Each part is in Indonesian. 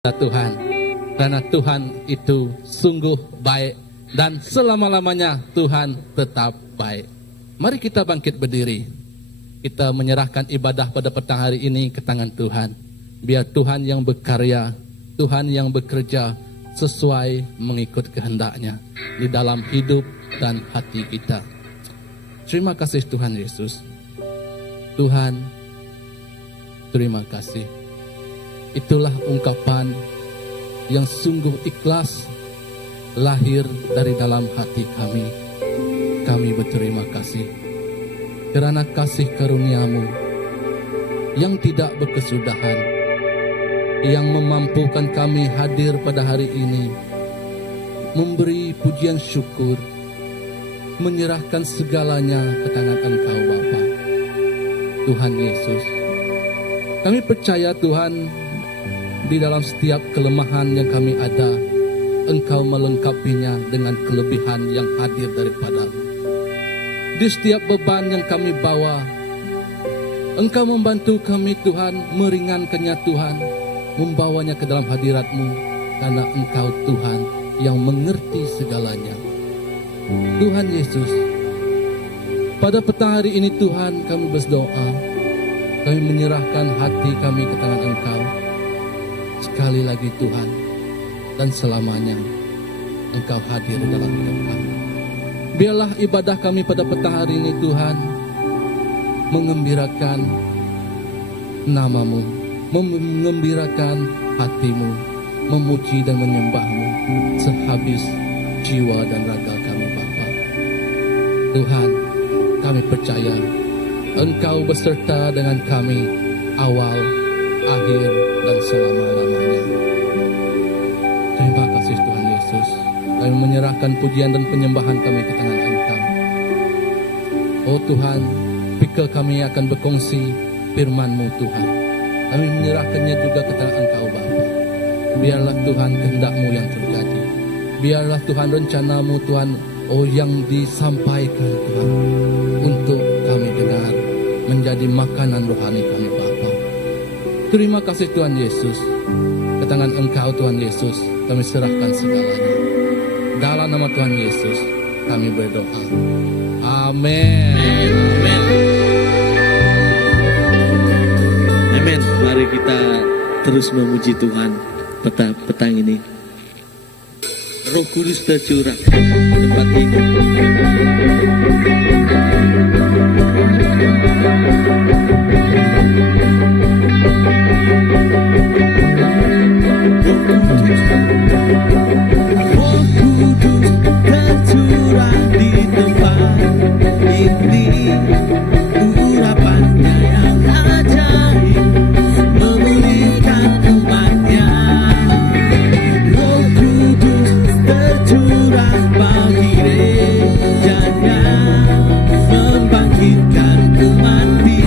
Tuhan, karena Tuhan itu sungguh baik dan selama-lamanya Tuhan tetap baik. Mari kita bangkit berdiri. Kita menyerahkan ibadah pada petang hari ini ke tangan Tuhan. Biar Tuhan yang berkarya, Tuhan yang bekerja sesuai mengikut kehendak-Nya di dalam hidup dan hati kita. Terima kasih Tuhan Yesus. Tuhan, terima kasih. Itulah ungkapan yang sungguh ikhlas lahir dari dalam hati kami. Kami berterima kasih kerana kasih karunia-Mu yang tidak berkesudahan, yang memampukan kami hadir pada hari ini, memberi pujian syukur, menyerahkan segalanya ke tangan Engkau Bapa. Tuhan Yesus, kami percaya Tuhan, di dalam setiap kelemahan yang kami ada, Engkau melengkapinya dengan kelebihan yang hadir daripada-Mu. Di setiap beban yang kami bawa, Engkau membantu kami Tuhan, meringankannya Tuhan, membawanya ke dalam hadirat-Mu, karena Engkau Tuhan yang mengerti segalanya. Tuhan Yesus, pada petang hari ini Tuhan kami berdoa, kami menyerahkan hati kami ke tangan Engkau. Sekali lagi Tuhan, dan selamanya Engkau hadir dalam hidup kami. Biarlah ibadah kami pada petang hari ini Tuhan mengembirakan nama-Mu, mengembirakan hati-Mu, memuji dan menyembah-Mu sehabis jiwa dan raga kami Bapa. Tuhan, kami percaya Engkau beserta dengan kami awal, akhir, dan selama-lamanya. Terima kasih Tuhan Yesus. Kami menyerahkan pujian dan penyembahan kami ke tangan Engkau. Oh Tuhan, pikir kami akan berkongsi firman-Mu Tuhan. Kami menyerahkannya juga ke tangan Engkau Bapa. Biarlah Tuhan kehendak-Mu yang terjadi. Biarlah Tuhan rencana-Mu Tuhan, oh yang disampaikan Tuhan, untuk kami dengar, menjadi makanan rohani kami Bapa. Terima kasih Tuhan Yesus. Ke tangan Engkau Tuhan Yesus kami serahkan segalanya. Dalam nama Tuhan Yesus kami berdoa. Amin. Amin. Amin. Mari kita terus memuji Tuhan petang ini. Roh Kudus tercurah tempat ini. Roh Kudus tercurah di tempat ini. Urapannya yang ajaib memulihkan umatnya. Roh Kudus tercurah bagi gerejanya, membangkitkan umat di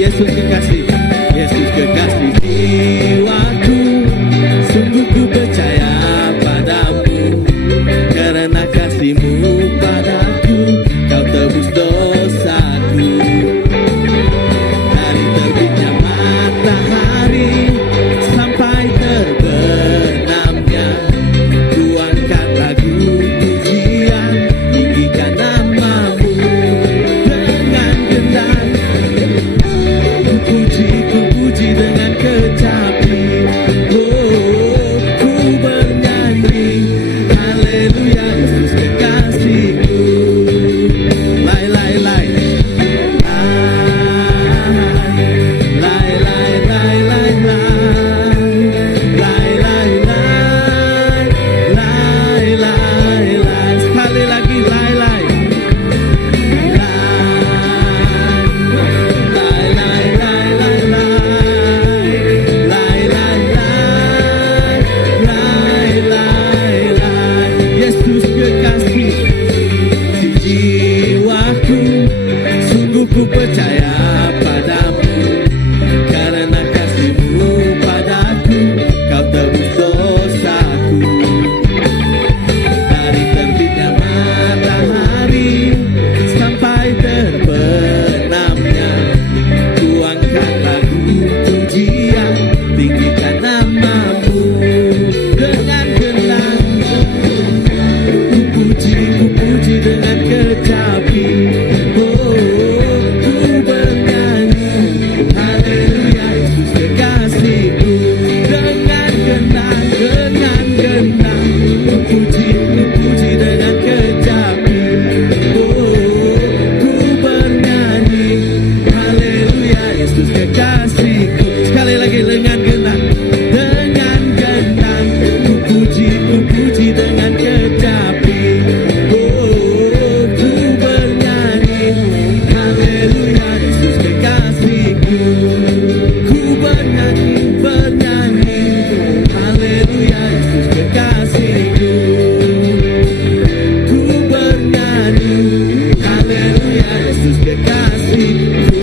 Yesus kekasih, Yesus kekasih jiwaku. Sungguh ku percaya padamu, karena kasih-Mu padaku, Kau tebus dosaku. Dari terbitnya matahari sampai terbenamnya, ku angkat lagu pujian, tinggikan nama-Mu dengan gendang. Ku puji dengan kecapi. Oh, ku bernyanyi haleluya, Yesus kekasihku. Lai lai lai, lai lai lai lai lai lai lai lai lai, sekali lagi lai lai Yesus kekasih si jiwaku, sungguh ku percaya padamu, karena kasih-Mu padaku, Kau tebus dosaku. Dari terbitnya matahari sampai terbenamnya, ku angkat lagu pujian, tinggikan nama-Mu dengan gendang. Ku puji dengan kecapi. Oh, ku bernyanyi haleluya, Yesus kekasihku. Dengan gendang, ku puji dengan kecapi. Oh, ku bernyanyi haleluya, Yesus kekasihku. Sekali lagi dengan gendang, ku puji dengan kecapi. Oh, ku bernyanyi haleluya, Yesus kekasihku. Ku bernyanyi haleluya, Yesus kekasihku. Ku bernyanyi haleluya, Yesus kekasihku.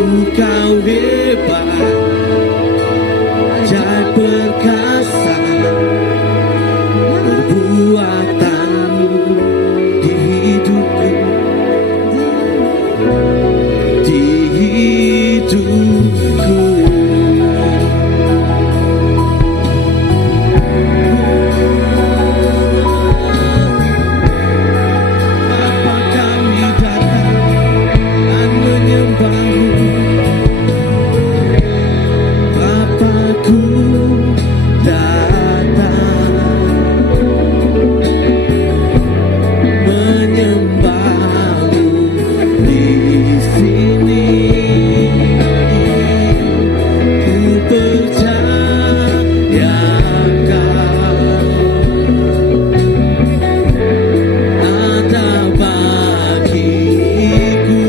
Kau hebat, ajaib perkasa, perbuatanmu di hidupku, di hidupku. Bapa, kami datang dan menyembahmu. Bapakku datang menyembahmu di sini. Ku percaya Kau ada bagiku.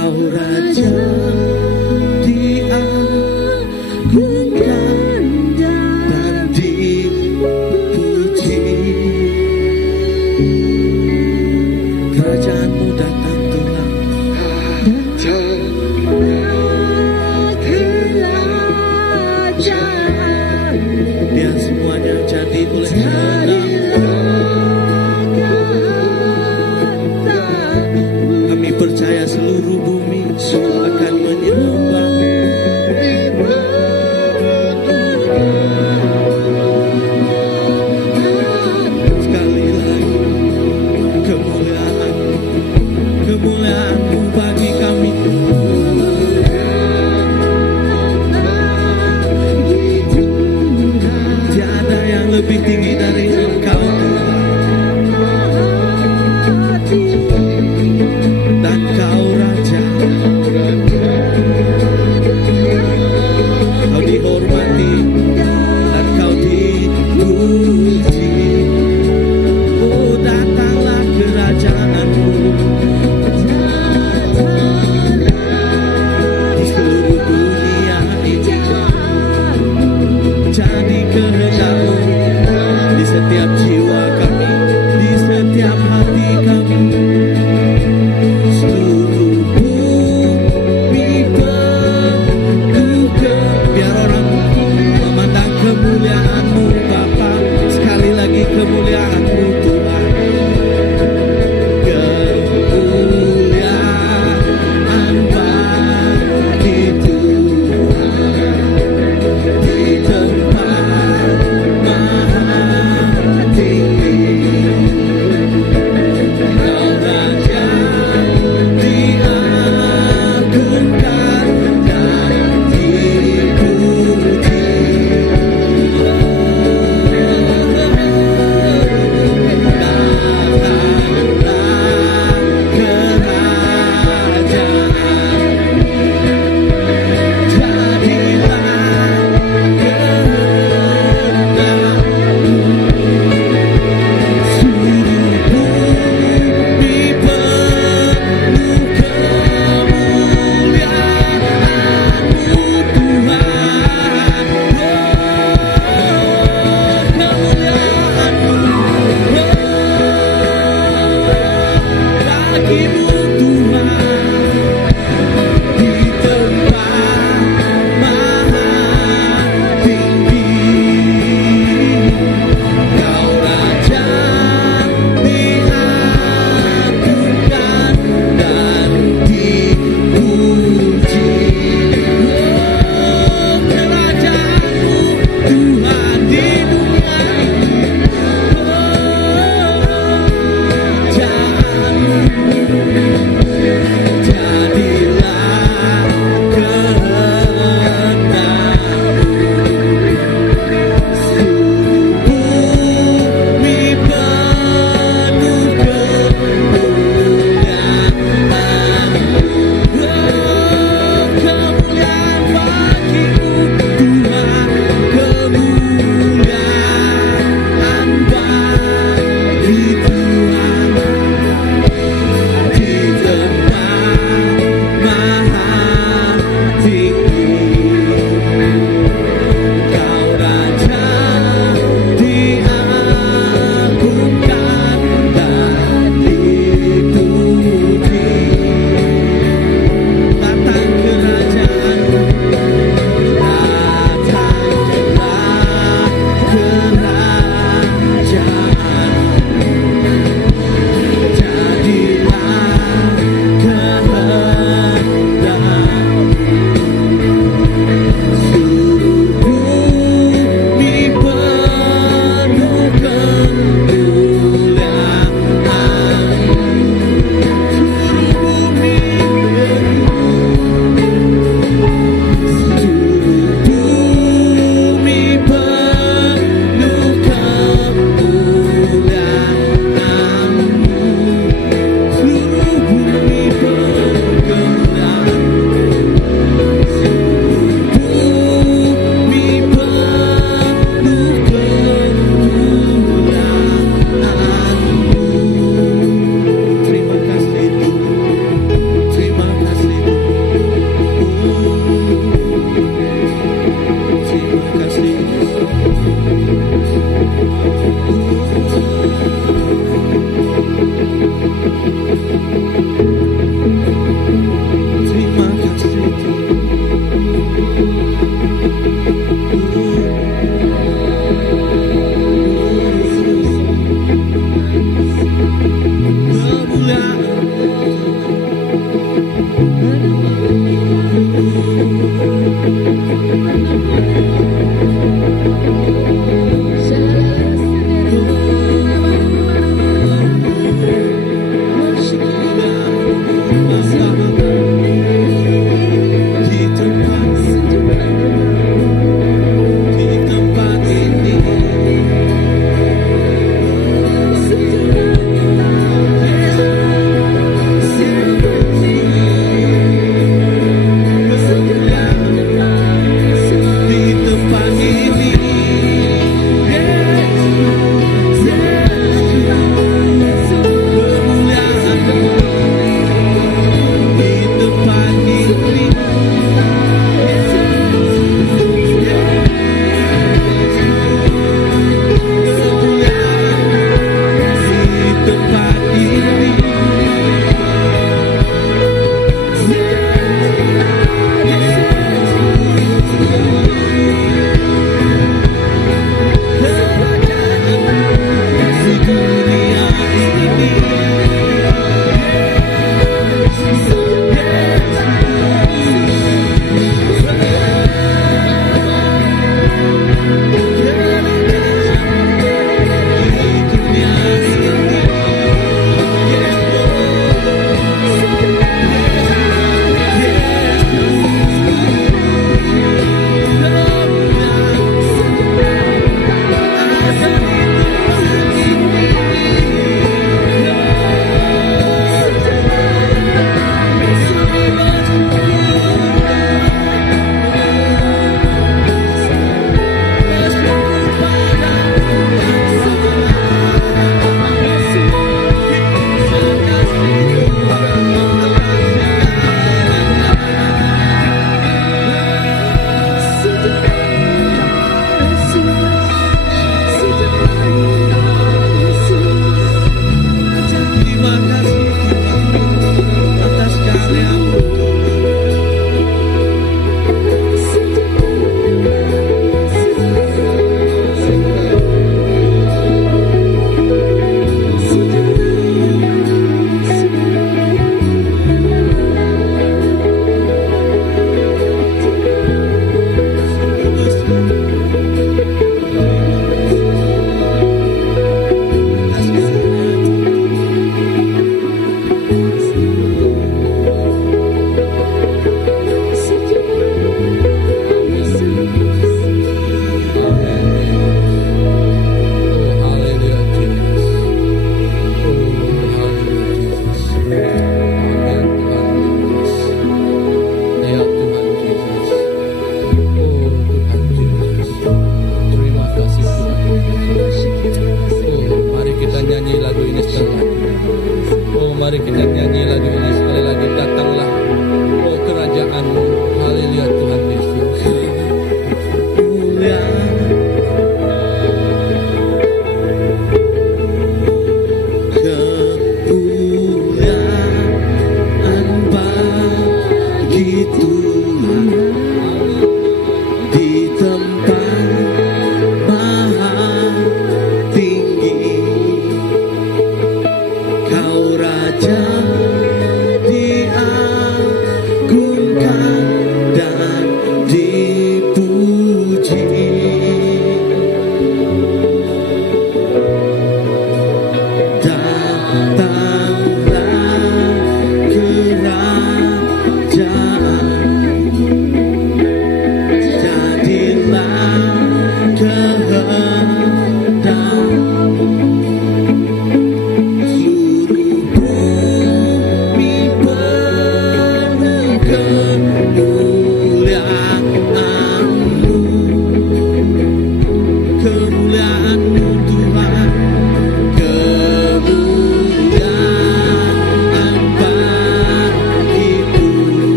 Kau Raja diagungkan dan dipuji. Kerajaanmu datang Tuhan, biar semuanya jadi oleh kami percaya seluruh bumi akan menyembah. Sekali lagi kemuliaan-Mu bagi kami. Tiada yang lebih tinggi dari Engkau Tuhan, dan Kau Raja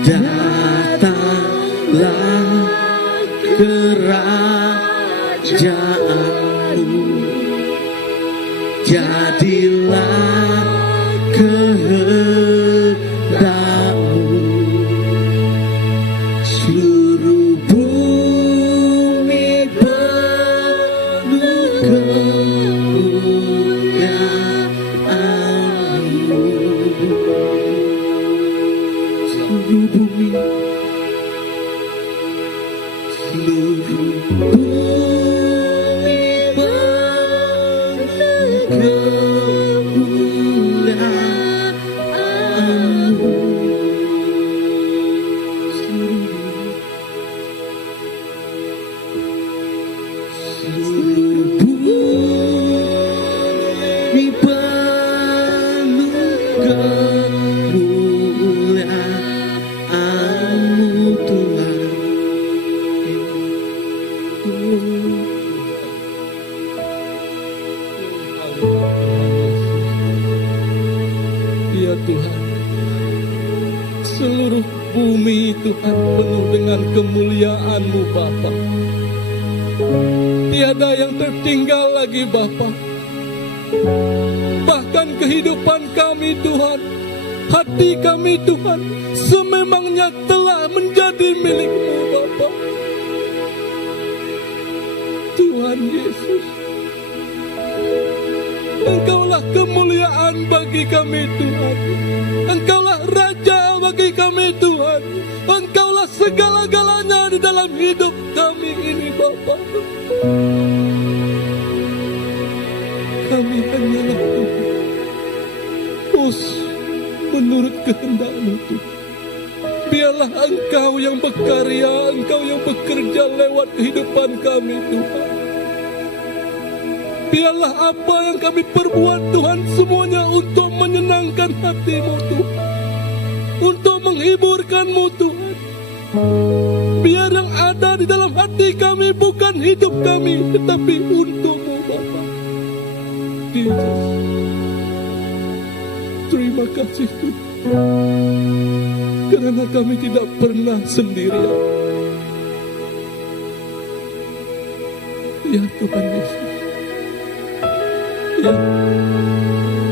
Datanglah kerajaanmu, jadilah kehendakmu. Seluruh bumi penuh kemuliaan-Mu. Seluruh bumi, seluruh bumi penuh kemuliaan-Mu. Seluruh bumi penuh kemuliaan-Mu, Tuhan. Ya Tuhan, seluruh bumi Tuhan penuh dengan kemuliaan-Mu Bapa. Tiada yang tertinggal lagi Bapa. Bahkan kehidupan kami Tuhan, hati kami Tuhan, sememangnya telah menjadi milik-Mu Bapa. Tuhan Yesus, Engkaulah kemuliaan bagi kami Tuhan. Engkaulah Raja bagi kami Tuhan. Engkaulah segala-galanya di dalam hidup kami ini Bapa. Kami hanyalah Tuhan, bos menurut kehendak-Mu Tuhan. Biarlah Engkau yang berkarya, Engkau yang bekerja lewat kehidupan kami Tuhan. Biarlah apa yang kami perbuat Tuhan semuanya untuk menyenangkan hati-Mu Tuhan, untuk menghiburkan-Mu Tuhan. Biar yang ada di dalam hati kami bukan hidup kami, tetapi untuk-Mu Bapa. Yesus, terima kasih Tuhan, karena kami tidak pernah sendirian. Ya Tuhan Yesus, ya,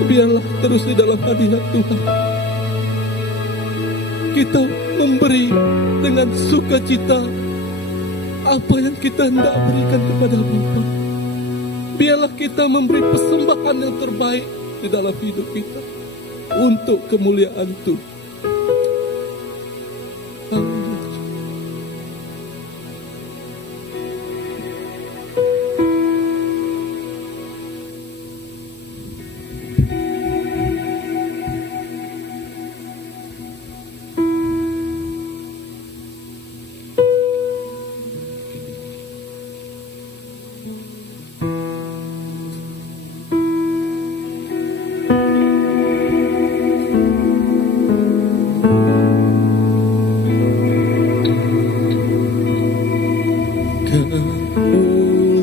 biarlah terus di dalam hadirat Tuhan kita memberi dengan sukacita apa yang kita hendak berikan kepada Bapa. Biarlah kita memberi persembahan yang terbaik di dalam hidup kita untuk kemuliaan Tuhan.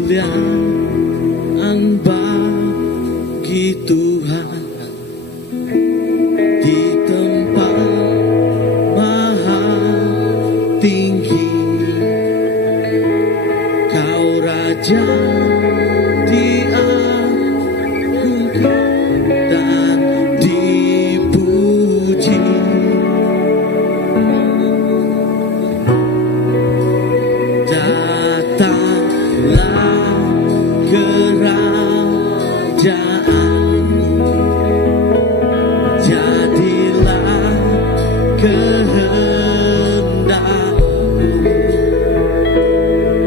Kemuliaan bagi Tuhan di tempat maha tinggi. Kau Raja diagungkan dan dipuji. Datanglah kerajaanmu, jadilah kehendakmu.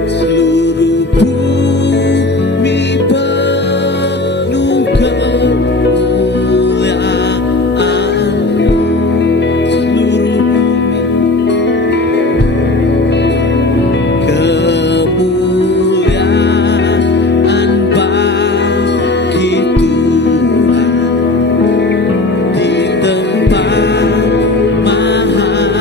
Seluruh bumi penuh kemuliaan-Mu. Seluruh bumi kemuliaan bagi Tuhan di tempat maha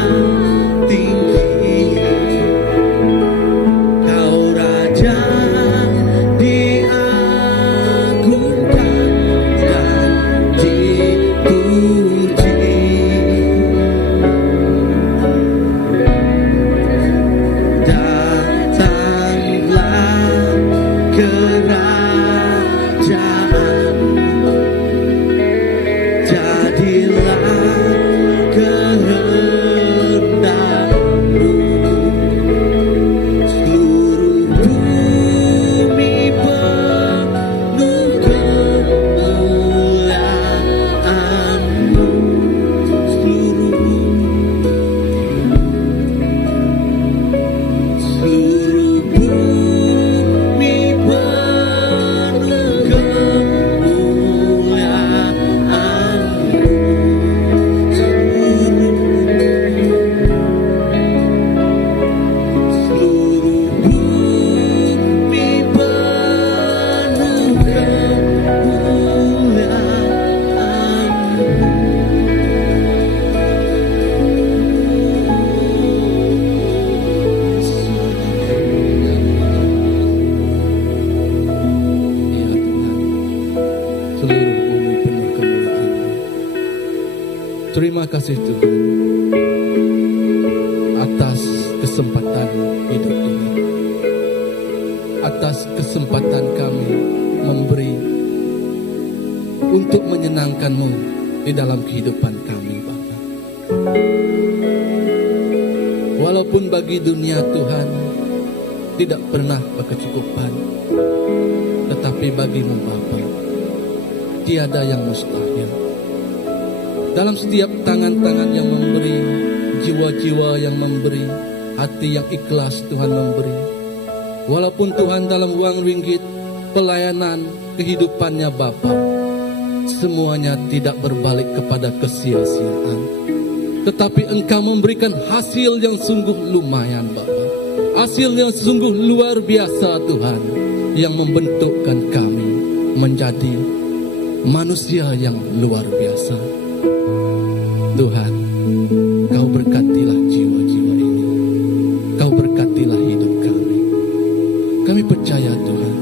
Tuhan, atas kesempatan hidup ini, atas kesempatan kami memberi untuk menyenangkan-Mu di dalam kehidupan kami, Bapa. Walaupun bagi dunia Tuhan tidak pernah berkecukupan, tetapi bagi-Mu, Bapa, tiada yang mustahil. Dalam setiap tangan-tangan yang memberi, jiwa-jiwa yang memberi, hati yang ikhlas Tuhan memberi. Walaupun Tuhan dalam uang ringgit, pelayanan, kehidupannya Bapa, semuanya tidak berbalik kepada kesia-siaan. Tetapi Engkau memberikan hasil yang sungguh lumayan, Bapa. Hasil yang sungguh luar biasa, Tuhan, yang membentukkan kami menjadi manusia yang luar biasa. Tuhan, Kau berkatilah jiwa-jiwa ini. Kau berkatilah hidup kami. Kami percaya, Tuhan,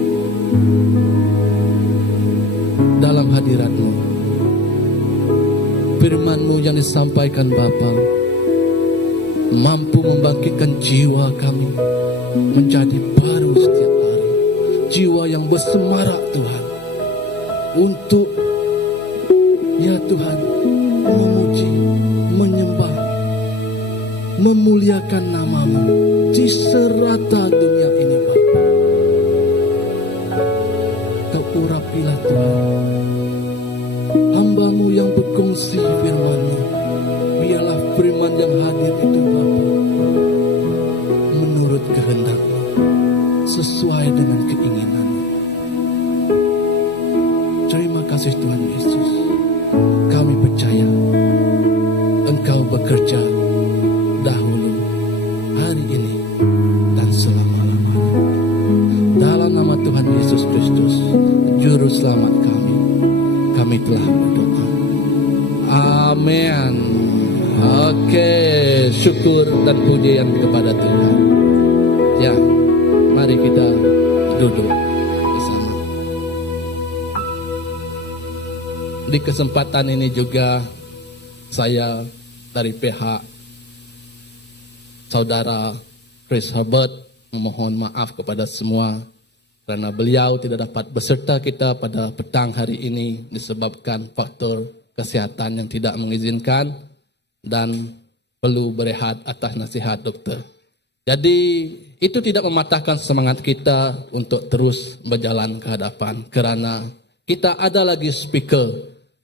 dalam hadirat-Mu, firman-Mu yang disampaikan Bapa mampu membangkitkan jiwa kami menjadi baru setiap hari. Jiwa yang bersemarak, Tuhan, untuk, ya Tuhan, memuji, menyembah, memuliakan nama-Mu di serata dunia ini, Bapa. Kau urapilah, Tuhan, hamba-Mu yang berkongsi firman-Mu. Biarlah firman yang hadir itu, Bapa, menurut kehendak-Mu, sesuai dengan keinginan-Mu. Terima kasih Tuhan Yesus. Kami percaya Engkau bekerja dahulu, hari ini, dan selama-lamanya. Dalam nama Tuhan Yesus Kristus, Juru Selamat kami telah berdoa. Amin. Oke, syukur dan pujian kepada Tuhan. Ya, mari kita duduk bersama. Di kesempatan ini juga saya dari pihak Saudara Chris Herbert memohon maaf kepada semua karena beliau tidak dapat beserta kita pada petang hari ini disebabkan faktor kesehatan yang tidak mengizinkan dan perlu berehat atas nasihat dokter. Jadi itu tidak mematahkan semangat kita untuk terus berjalan ke hadapan kerana kita ada lagi speaker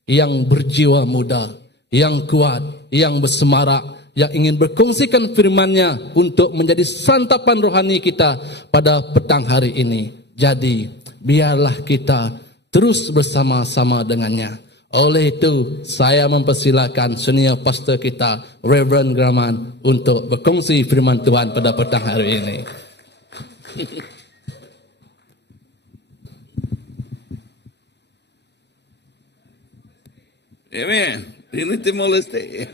yang berjiwa muda, yang kuat, yang bersemarak, yang ingin berkongsikan firman-Nya untuk menjadi santapan rohani kita pada petang hari ini. Jadi biarlah kita terus bersama-sama dengannya. Oleh itu, saya mempersilakan senior pastor kita, Reverend Graman, untuk berkongsi firman Tuhan pada petang hari ini. Amen. Ini Timor Leste.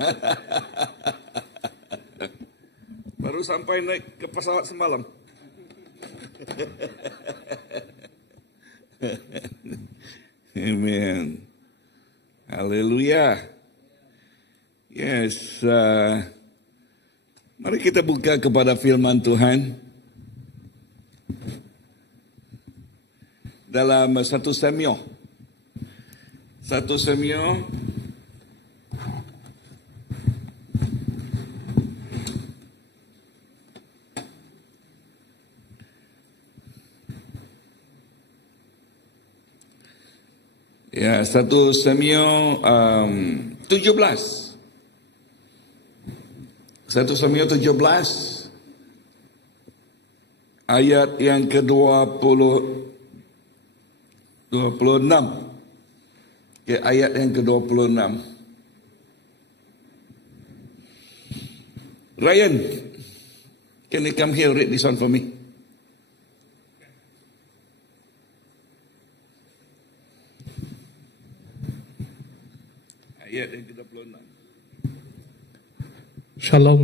Baru sampai naik ke pesawat semalam. Amen. Haleluya. Yes. Mari kita buka kepada firman Tuhan. Dalam 1 Samuel. 1 Samuel. Ya, 1 Samuel 17. 1 Samuel 17 ayat yang ke-26. Ya, ayat yang ke-26. Ryan, can you come here read this one for me? Ayat yang ke-26. Shalom.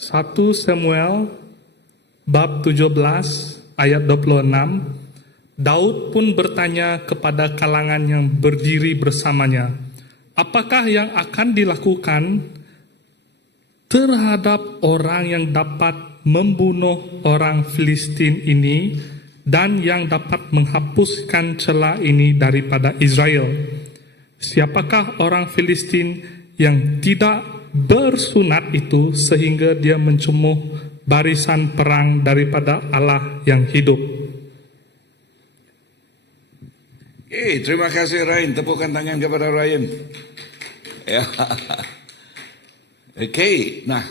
1 Samuel bab 17 ayat 26. Daud pun bertanya kepada kalangan yang berdiri bersamanya, apakah yang akan dilakukan terhadap orang yang dapat membunuh orang Filistin ini dan yang dapat menghapuskan celah ini daripada Israel? Siapakah orang Filistin yang tidak bersunat itu sehingga dia mencemuh barisan perang daripada Allah yang hidup? Terima kasih Ryan. Tepukkan tangan kepada Ryan. Ya. Nah,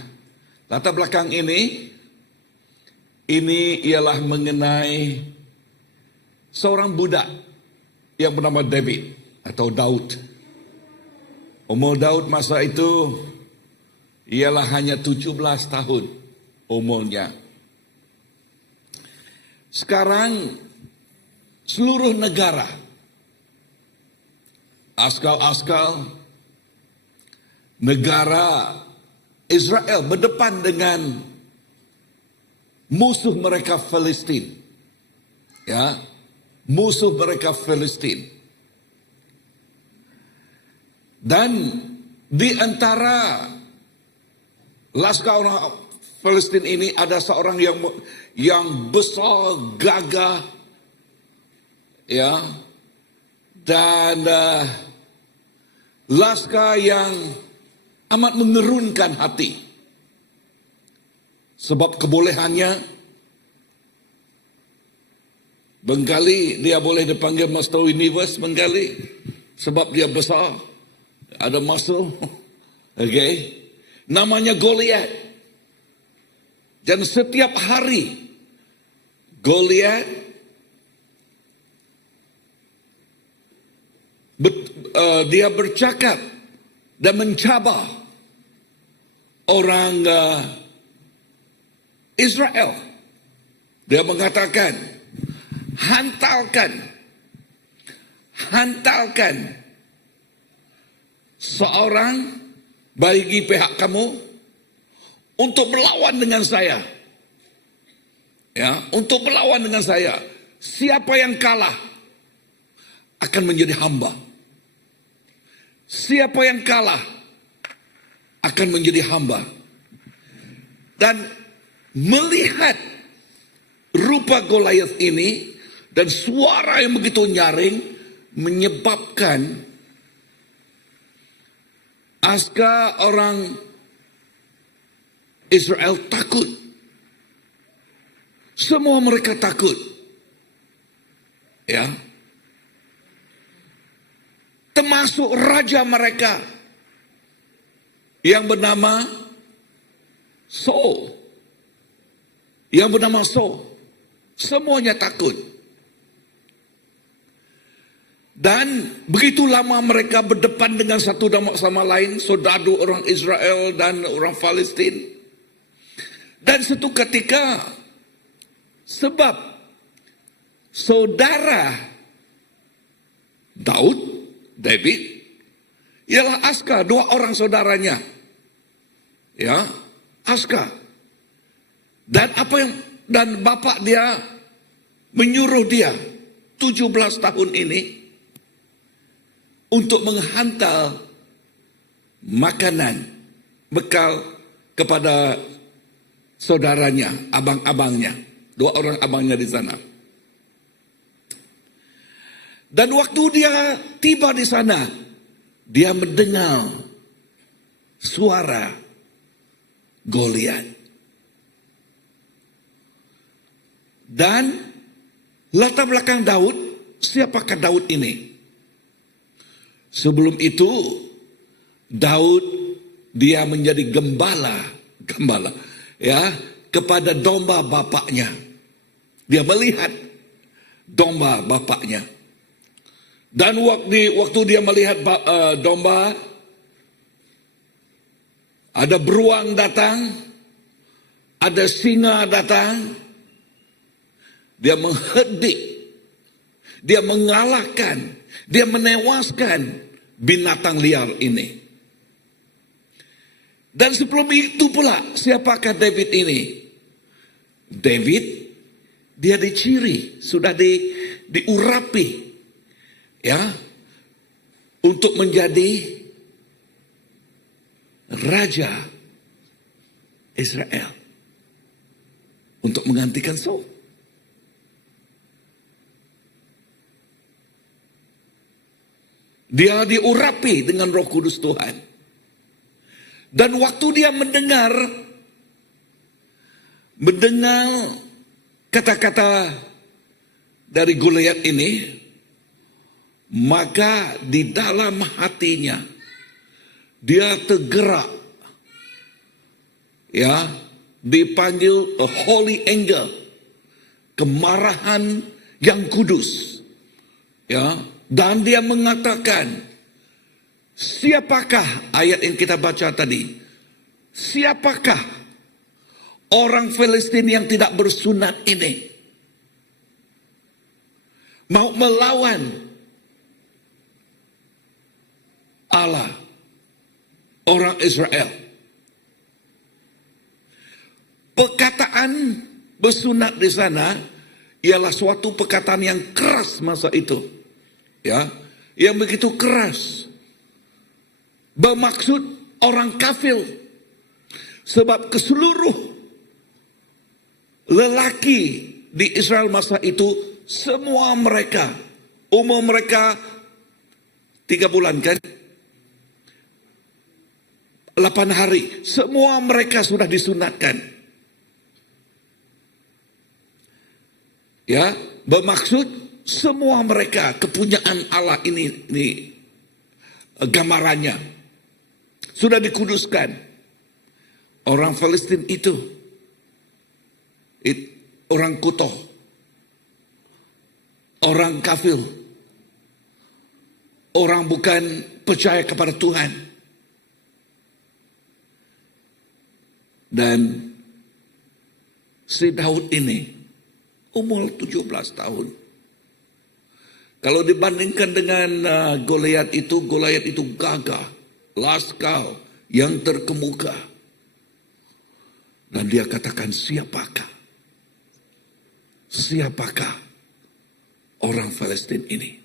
latar belakang ini ialah mengenai seorang budak yang bernama David atau Daud. Umur Daud masa itu ialah hanya 17 tahun umurnya. Sekarang seluruh negara, askal-askal negara Israel berdepan dengan musuh mereka Filistin. Ya, musuh mereka Filistin. Dan di antara laskar orang Filistin ini ada seorang yang besar, gagah, ya, dan laskar yang amat mengerunkan hati. Sebab kebolehannya, Bengkali dia boleh dipanggil Master Universe Bengkali. Sebab dia besar, ada muscle. Okay. Namanya Goliat. Dan setiap hari Goliat dia bercakap dan mencabar orang Israel. Dia mengatakan, hantarkan seorang bagi pihak kamu untuk melawan dengan saya. Ya, untuk melawan dengan saya. Siapa yang kalah akan menjadi hamba. Siapa yang kalah akan menjadi hamba. Dan melihat rupa Goliat ini dan suara yang begitu nyaring menyebabkan askar orang Israel takut. Semua mereka takut. Ya. Termasuk raja mereka yang bernama Saul. Semuanya takut. Dan begitu lama mereka berdepan dengan satu sama lain, saudara orang Israel dan orang Palestin. Dan satu ketika, sebab saudara David, ialah Aska, dua orang saudaranya. Ya, Aska. Dan bapak dia menyuruh dia 17 tahun ini untuk menghantar makanan, bekal kepada saudaranya, abang-abangnya. Dua orang abangnya di sana. Dan waktu dia tiba di sana, dia mendengar suara Goliat. Dan latar belakang Daud, siapakah Daud ini? Sebelum itu, Daud dia menjadi gembala ya, kepada domba bapaknya. Dia melihat domba bapaknya. Dan waktu dia melihat domba, ada beruang datang, ada singa datang, dia menghedik, dia mengalahkan, dia menewaskan binatang liar ini. Dan sebelum itu pula, siapakah David ini? David, dia diciri, sudah diurapi, ya, untuk menjadi raja Israel untuk menggantikan Saul. Dia diurapi dengan Roh Kudus Tuhan. Dan waktu dia mendengar kata-kata dari Goliat ini, maka di dalam hatinya dia tergerak, ya, dipanggil a holy anger, kemarahan yang kudus, ya, dan dia mengatakan, siapakah, ayat yang kita baca tadi, siapakah orang Filistin yang tidak bersunat ini mau melawan Allah orang Israel? Perkataan bersunat di sana ialah suatu perkataan yang keras masa itu, ya, yang begitu keras, bermaksud orang kafir, sebab keseluruh lelaki di Israel masa itu, semua mereka, umur mereka 3 bulan kan, 8 hari, semua mereka sudah disunatkan. Ya, bermaksud semua mereka kepunyaan Allah ini gambarannya sudah dikuduskan. Orang Palestina itu orang kuto, orang kafir, orang bukan percaya kepada Tuhan. Dan si Daud ini umur 17 tahun. Kalau dibandingkan dengan Goliat itu gagah, laskar yang terkemuka. Dan dia katakan, siapakah orang Palestina ini?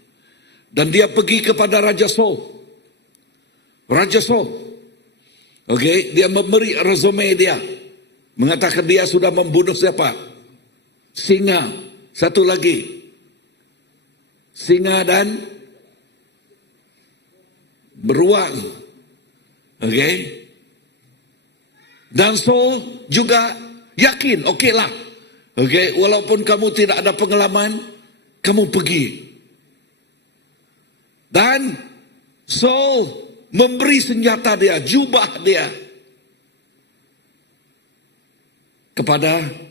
Dan dia pergi kepada Raja Saul. Oke, dia memberi resume dia. Mengatakan dia sudah membunuh siapa? Singa, satu lagi. Singa dan beruang. Oke. Dan Saul juga yakin, okeylah. Oke, walaupun kamu tidak ada pengalaman, kamu pergi. Dan Saul memberi senjata dia, jubah dia kepada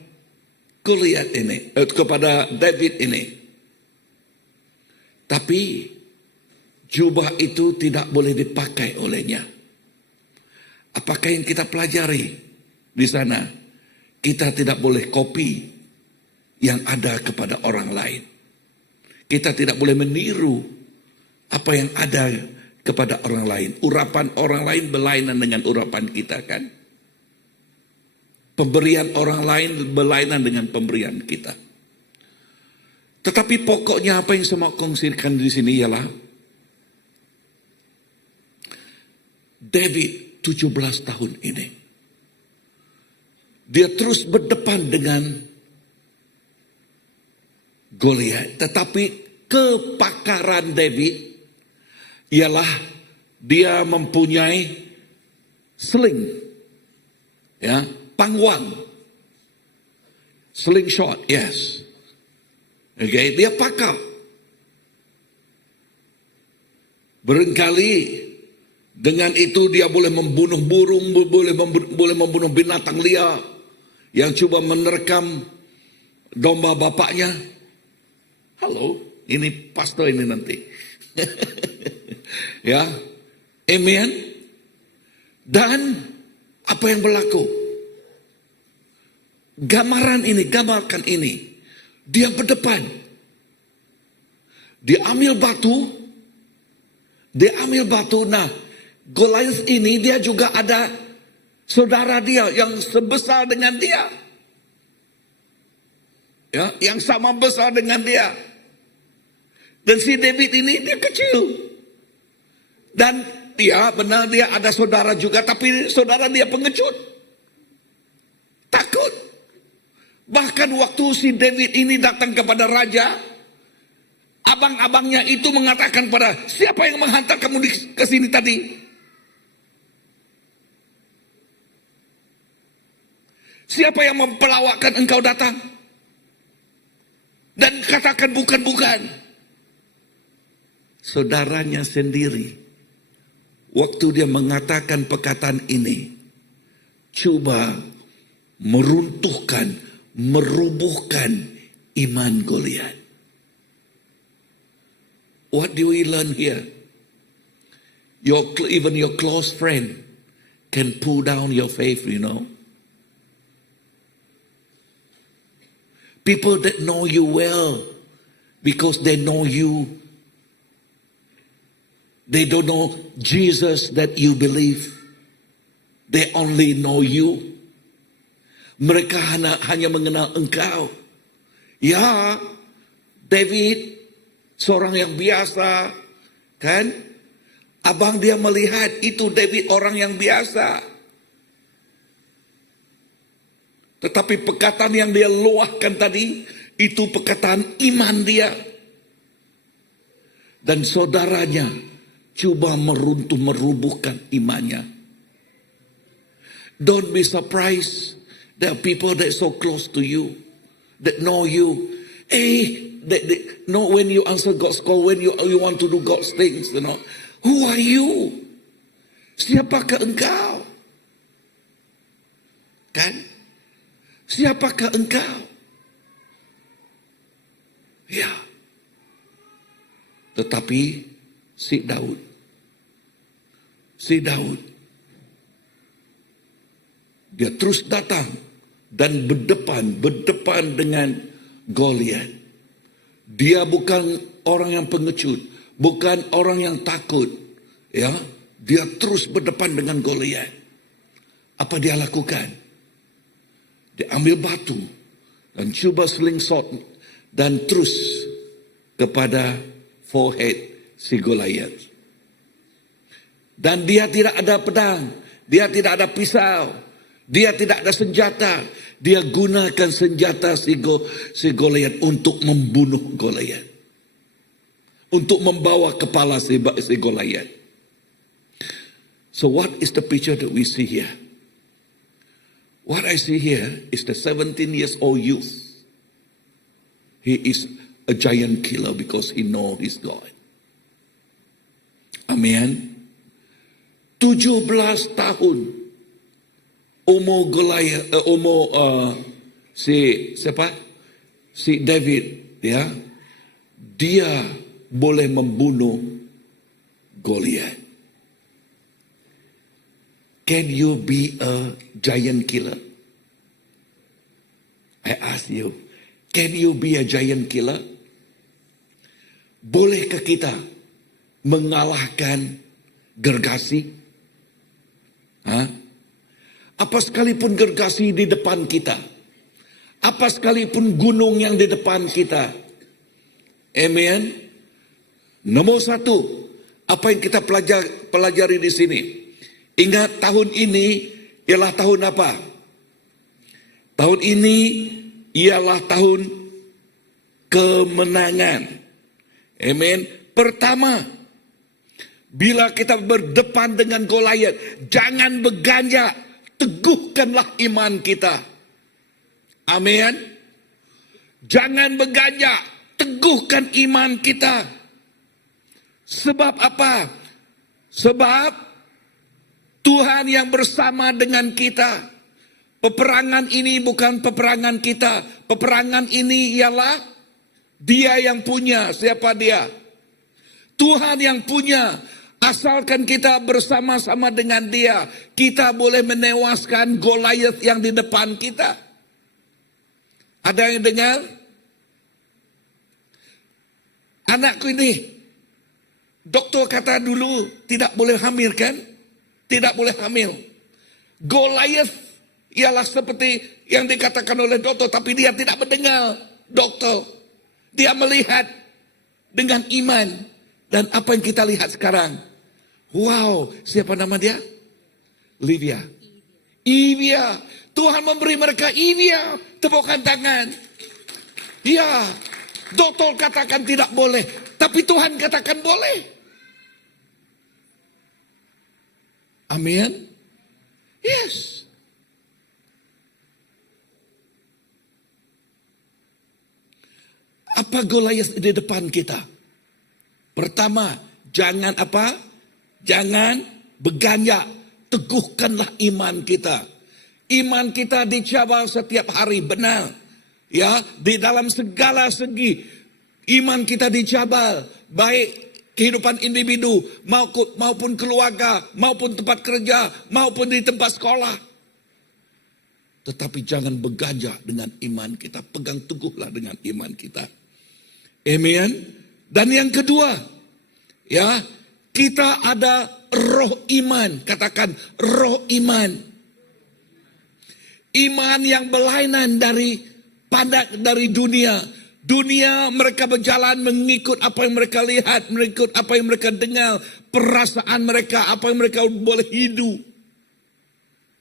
Goliat ini, kepada David ini. Tapi jubah itu tidak boleh dipakai olehnya. Apakah yang kita pelajari di sana? Kita tidak boleh copy yang ada kepada orang lain. Kita tidak boleh meniru apa yang ada kepada orang lain. Urapan orang lain berlainan dengan urapan kita kan? Pemberian orang lain berlainan dengan pemberian kita. Tetapi pokoknya apa yang saya mau kongsikan di sini ialah David 17 tahun ini. Dia terus berdepan dengan Goliat. Tetapi kepakaran David ialah dia mempunyai sling. Ya. Pangwang, slingshot, yes. Okay, dia pakar. Barangkali dengan itu dia boleh membunuh burung, boleh membunuh binatang liar yang cuba menerkam domba bapaknya. Halo, ini pastor ini nanti. Ya, amen. Dan apa yang berlaku? Gambarkan ini. Dia berdepan. Dia ambil batu. Nah, Goliath ini dia juga ada saudara dia yang sebesar dengan dia. Ya, yang sama besar dengan dia. Dan si David ini dia kecil. Dan ya benar dia ada saudara juga, tapi saudara dia pengecut. Takut. Bahkan waktu si David ini datang kepada raja, abang-abangnya itu mengatakan pada, siapa yang menghantar kamu ke sini tadi? Siapa yang mempelawakkan engkau datang? Dan katakan bukan-bukan. Saudaranya sendiri, waktu dia mengatakan perkataan ini, coba meruntuhkan, merubuhkan iman Goliat. What do we learn here? Even your close friend can pull down your faith, you know. People that know you well, because they know you, they don't know Jesus that you believe. They only know you. Mereka hanya mengenal engkau. Ya, David, seorang yang biasa, kan? Abang dia melihat itu David orang yang biasa. Tetapi perkataan yang dia luahkan tadi, itu perkataan iman dia. Dan saudaranya coba merubuhkan imannya. Don't be surprised. There are people that so close to you, that know you. They know when you answer God's call, when you want to do God's things, you know. Who are you? Siapakah engkau? Kan? Siapakah engkau? Ya. Tetapi si Daud, dia terus datang dan berdepan dengan Goliat. Dia bukan orang yang pengecut, bukan orang yang takut, ya. Dia terus berdepan dengan Goliat. Apa dia lakukan? Dia ambil batu dan cuba slingshot dan terus kepada forehead si Goliat. Dan dia tidak ada pedang, dia tidak ada pisau, dia tidak ada senjata. Dia gunakan senjata si Goliat untuk membunuh Goliat, untuk membawa kepala si Goliat. So what is the picture that we see here? What I see here is the 17 years old youth. He is a giant killer because he knows his God. Amen. 17 tahun umur Goliat, si David, ya, dia boleh membunuh Goliat. Can you be a giant killer? I ask you, can you be a giant killer? Bolehkah kita mengalahkan Gergasi? Apa sekalipun Gergasi di depan kita, apa sekalipun gunung yang di depan kita. Amen. Nomor satu, apa yang kita pelajari di sini? Ingat, tahun ini ialah tahun apa? Tahun ini ialah tahun kemenangan. Amen. Pertama, bila kita berdepan dengan Goliat, jangan berganjak, teguhkanlah iman kita. Amin. Jangan berganjak, teguhkan iman kita. Sebab apa? Sebab Tuhan yang bersama dengan kita. Peperangan ini bukan peperangan kita. Peperangan ini ialah Dia yang punya. Siapa Dia? Tuhan yang punya. Asalkan kita bersama-sama dengan Dia, kita boleh menewaskan Goliat yang di depan kita. Ada yang dengar? Anakku ini, dokter kata dulu tidak boleh hamil, kan? Tidak boleh hamil. Goliat ialah seperti yang dikatakan oleh dokter, tapi dia tidak mendengar dokter. Dia melihat dengan iman. Dan apa yang kita lihat sekarang? Wow, siapa nama dia? Livia. Ivia. Tuhan memberi mereka Ivia. Tepukkan tangan. Ya, dokter katakan tidak boleh, tapi Tuhan katakan boleh. Amin. Yes. Apa Goliat di depan kita? Pertama, jangan apa? Jangan berganjak. Teguhkanlah iman kita. Iman kita dicabar setiap hari, benar. Ya, di dalam segala segi iman kita dicabar, baik kehidupan individu maupun keluarga, maupun tempat kerja, maupun di tempat sekolah. Tetapi jangan berganjak dengan iman kita, pegang teguhlah dengan iman kita. Amen. Dan yang kedua, ya, kita ada roh iman, katakan roh iman. Iman yang berlainan dari dunia. Dunia mereka berjalan mengikut apa yang mereka lihat, mengikut apa yang mereka dengar, perasaan mereka, apa yang mereka boleh hidup.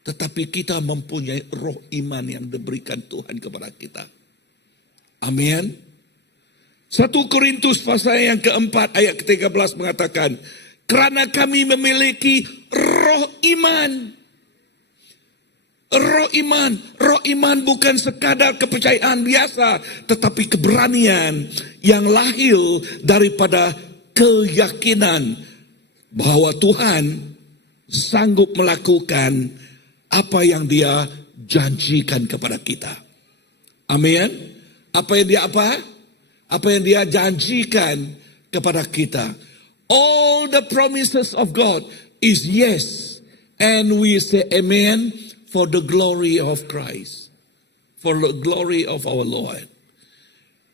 Tetapi kita mempunyai roh iman yang diberikan Tuhan kepada kita. Amin. 1 Korintus pasal yang keempat ayat ke-13 mengatakan, karena kami memiliki roh iman. Roh iman bukan sekadar kepercayaan biasa, tetapi keberanian yang lahir daripada keyakinan bahwa Tuhan sanggup melakukan apa yang Dia janjikan kepada kita. Amin. Apa yang Dia janjikan kepada kita. All the promises of God is yes, and we say amen. For the glory of Christ. For the glory of our Lord.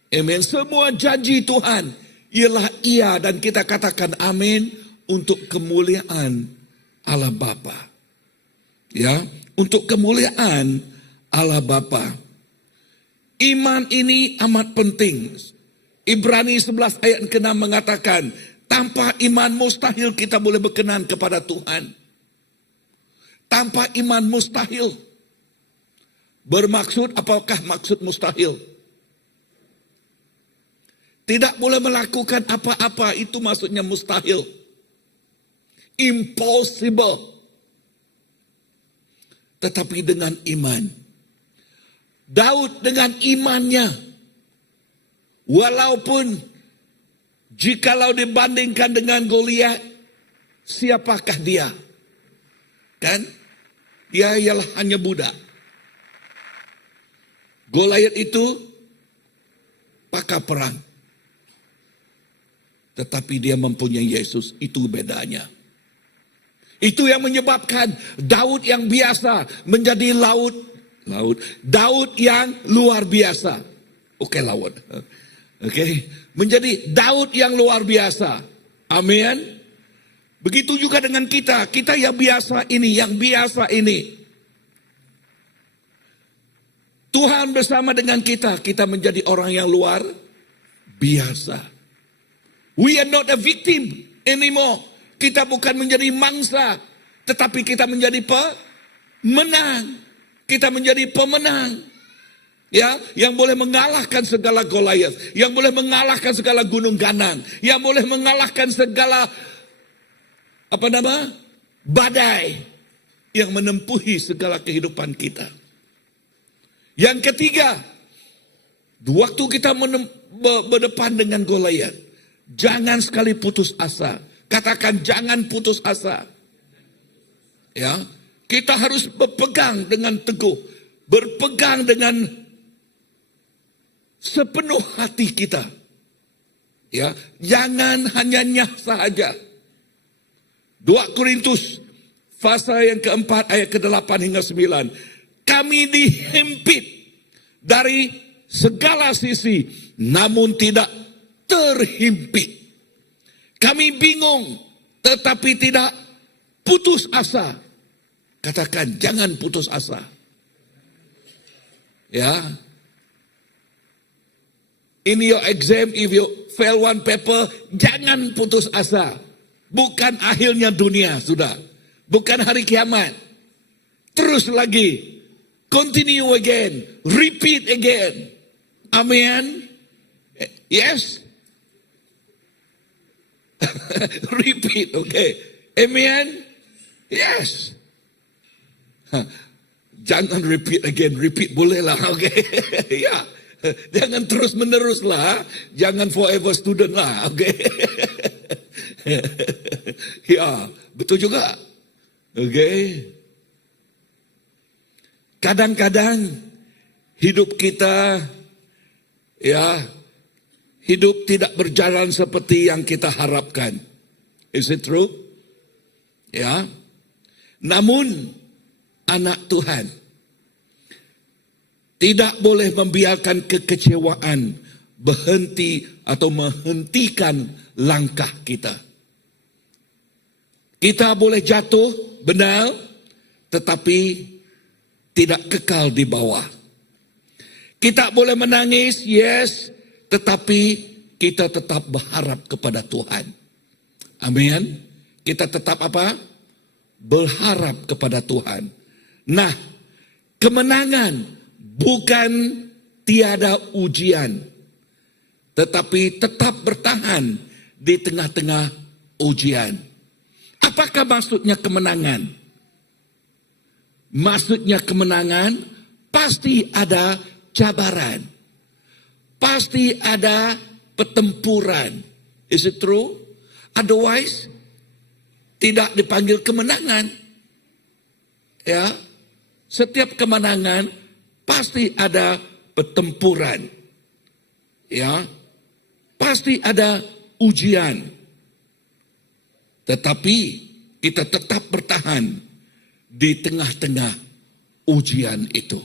Amen. Semua janji Tuhan ialah iya, dan kita katakan amin untuk kemuliaan Allah Bapa. Ya, untuk kemuliaan Allah Bapa. Iman ini amat penting. Ibrani 11 ayat ke-6 mengatakan, tanpa iman mustahil kita boleh berkenan kepada Tuhan. Tanpa iman mustahil. Bermaksud, apakah maksud mustahil? Tidak boleh melakukan apa-apa, itu maksudnya mustahil. Impossible. Tetapi dengan iman. Daud dengan imannya, walaupun jikalau dibandingkan dengan Goliat, siapakah dia? Kan? Dia ialah hanya budak. Goliat itu pakar perang. Tetapi dia mempunyai Yesus, itu bedanya. Itu yang menyebabkan Daud yang biasa menjadi Daud yang luar biasa. Laut. Menjadi Daud yang luar biasa. Amin. Begitu juga dengan kita yang biasa ini. Tuhan bersama dengan kita menjadi orang yang luar biasa. We are not a victim anymore. Kita bukan menjadi mangsa, tetapi kita menjadi pemenang. Kita menjadi pemenang. Ya, yang boleh mengalahkan segala Goliat, yang boleh mengalahkan segala gunung ganang, yang boleh mengalahkan segala badai yang menempuhi segala kehidupan kita. Yang ketiga, waktu kita berdepan dengan Goliat, jangan sekali putus asa. Katakan jangan putus asa. Ya, kita harus berpegang dengan teguh, berpegang dengan sepenuh hati kita. Ya, jangan hanya nyah saja. 2 Korintus pasal yang keempat ayat ke-8 hingga 9. Kami dihimpit dari segala sisi, namun tidak terhimpit. Kami bingung, tetapi tidak putus asa. Katakan jangan putus asa. Ya. In your exam, if you fail one paper, jangan putus asa. Bukan akhirnya dunia, sudah. Bukan hari kiamat. Terus lagi. Continue again. Repeat again. Amen. Yes? Repeat, okay. Amen? Yes. Jangan repeat again. Repeat boleh lah, okay. Ya. Jangan terus menerus lah. Jangan forever student lah, okay. Ya, betul juga. Okay. Kadang-kadang hidup kita, ya, hidup tidak berjalan seperti yang kita harapkan. Is it true? Ya. Namun anak Tuhan tidak boleh membiarkan kekecewaan berhenti atau menghentikan langkah kita. Kita boleh jatuh, benar, tetapi tidak kekal di bawah. Kita boleh menangis, yes, tetapi kita tetap berharap kepada Tuhan. Amin. Kita tetap apa? Berharap kepada Tuhan. Nah, kemenangan bukan tiada ujian, tetapi tetap bertahan di tengah-tengah ujian. Apakah maksudnya kemenangan? Maksudnya kemenangan pasti ada cabaran. Pasti ada pertempuran. Is it true? Otherwise, tidak dipanggil kemenangan. Ya, setiap kemenangan pasti ada pertempuran. Ya, pasti ada ujian. Tetapi kita tetap bertahan di tengah-tengah ujian itu.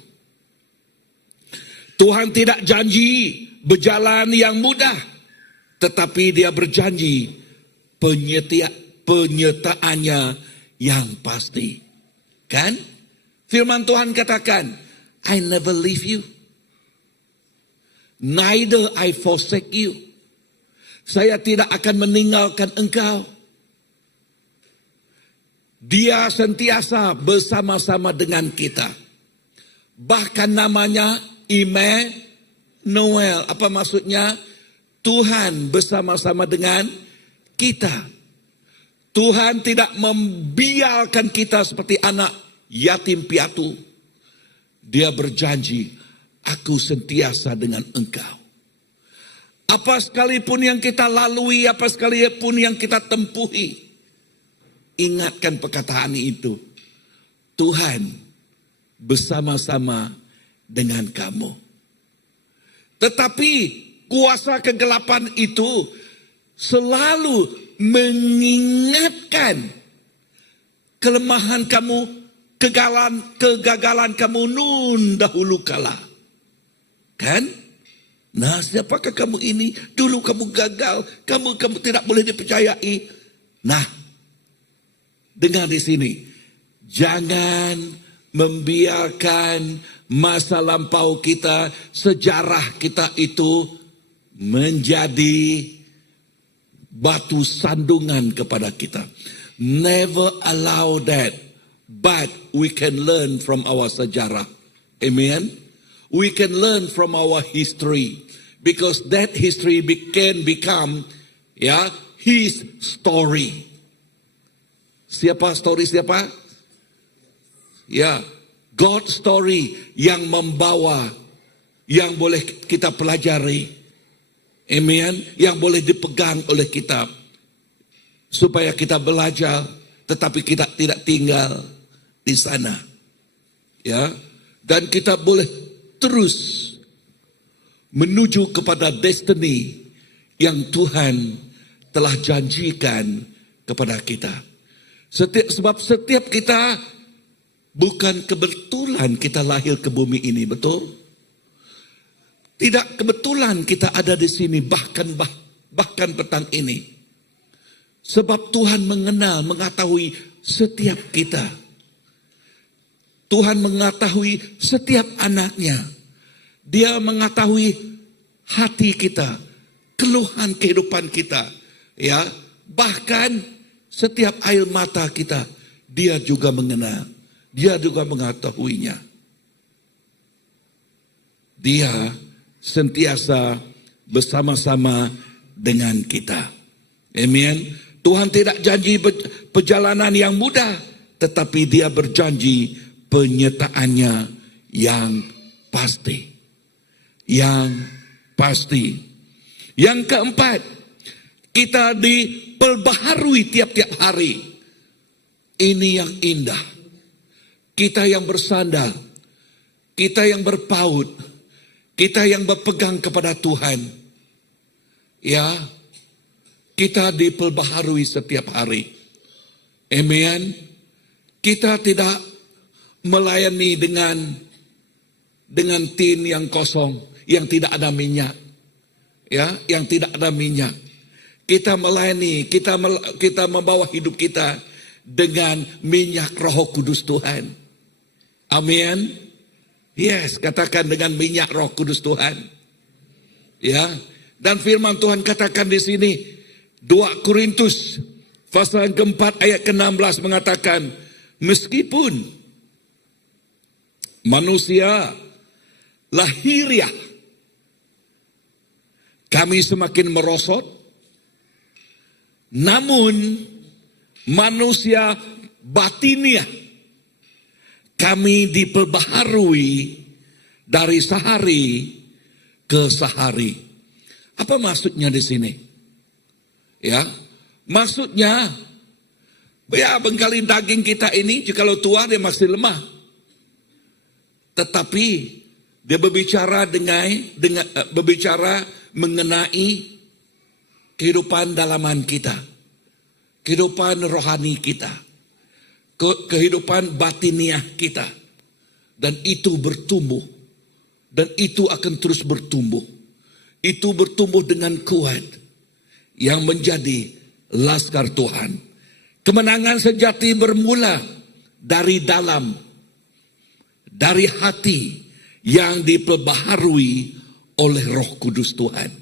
Tuhan tidak janji berjalan yang mudah, tetapi Dia berjanji penyertaannya yang pasti. Kan? Firman Tuhan katakan, I never leave you, neither I forsake you. Saya tidak akan meninggalkan engkau. Dia sentiasa bersama-sama dengan kita. Bahkan namanya Immanuel. Apa maksudnya? Tuhan bersama-sama dengan kita. Tuhan tidak membiarkan kita seperti anak yatim piatu. Dia berjanji, aku sentiasa dengan engkau. Apa sekalipun yang kita lalui, apa sekalipun yang kita tempuhi, ingatkan perkataan itu. Tuhan bersama-sama dengan kamu. Tetapi kuasa kegelapan itu selalu mengingatkan kelemahan kamu, kegagalan kamu nun dahulu kala. Kan? Nah, siapakah kamu ini? Dulu kamu gagal, kamu tidak boleh dipercayai. Nah, dengar di sini, jangan membiarkan masa lampau kita, sejarah kita itu menjadi batu sandungan kepada kita. Never allow that. But we can learn from our sejarah. Amen. We can learn from our history, because that history can become, his story. Siapa story siapa? Ya, God story yang membawa, yang boleh kita pelajari. Amen. Yang boleh dipegang oleh kita. Supaya kita belajar, tetapi kita tidak tinggal di sana. Ya. Dan kita boleh terus menuju kepada destiny yang Tuhan telah janjikan kepada kita. Sebab setiap kita bukan kebetulan kita lahir ke bumi ini, betul? Tidak kebetulan kita ada di sini, bahkan petang ini. Sebab Tuhan mengetahui setiap kita. Tuhan mengetahui setiap anaknya. Dia mengetahui hati kita, keluhan kehidupan kita. Ya, bahkan Setiap air mata kita, dia juga mengenal. Dia juga mengetahuinya. Dia sentiasa bersama-sama dengan kita. Amin. Tuhan tidak janji perjalanan yang mudah, tetapi dia berjanji penyertaannya yang pasti. Yang pasti. Yang keempat, kita diperbaharui tiap-tiap hari. Ini yang indah. Kita yang bersandar, kita yang berpaut, kita yang berpegang kepada Tuhan. Ya, kita diperbaharui setiap hari. Amen. Kita tidak melayani dengan tin yang kosong, yang tidak ada minyak. Ya, yang tidak ada minyak. Kita melayani, kita membawa hidup kita dengan minyak Roh Kudus Tuhan. Amin. Yes, katakan dengan minyak Roh Kudus Tuhan. Ya, dan firman Tuhan katakan di sini 2 Korintus pasal yang keempat ayat ke-16 mengatakan, meskipun manusia lahiriah kami semakin merosot, namun manusia batiniah kami diperbaharui dari sehari ke sehari. Apa maksudnya di sini? Ya, maksudnya, ya bengkali daging kita ini jikalau tua dia masih lemah. Tetapi dia berbicara berbicara mengenai kehidupan dalaman kita, kehidupan rohani kita, kehidupan batiniah kita. Dan itu bertumbuh. Dan itu akan terus bertumbuh. Itu bertumbuh dengan kuat. Yang menjadi laskar Tuhan. Kemenangan sejati bermula dari dalam. Dari hati yang diperbaharui oleh Roh Kudus Tuhan.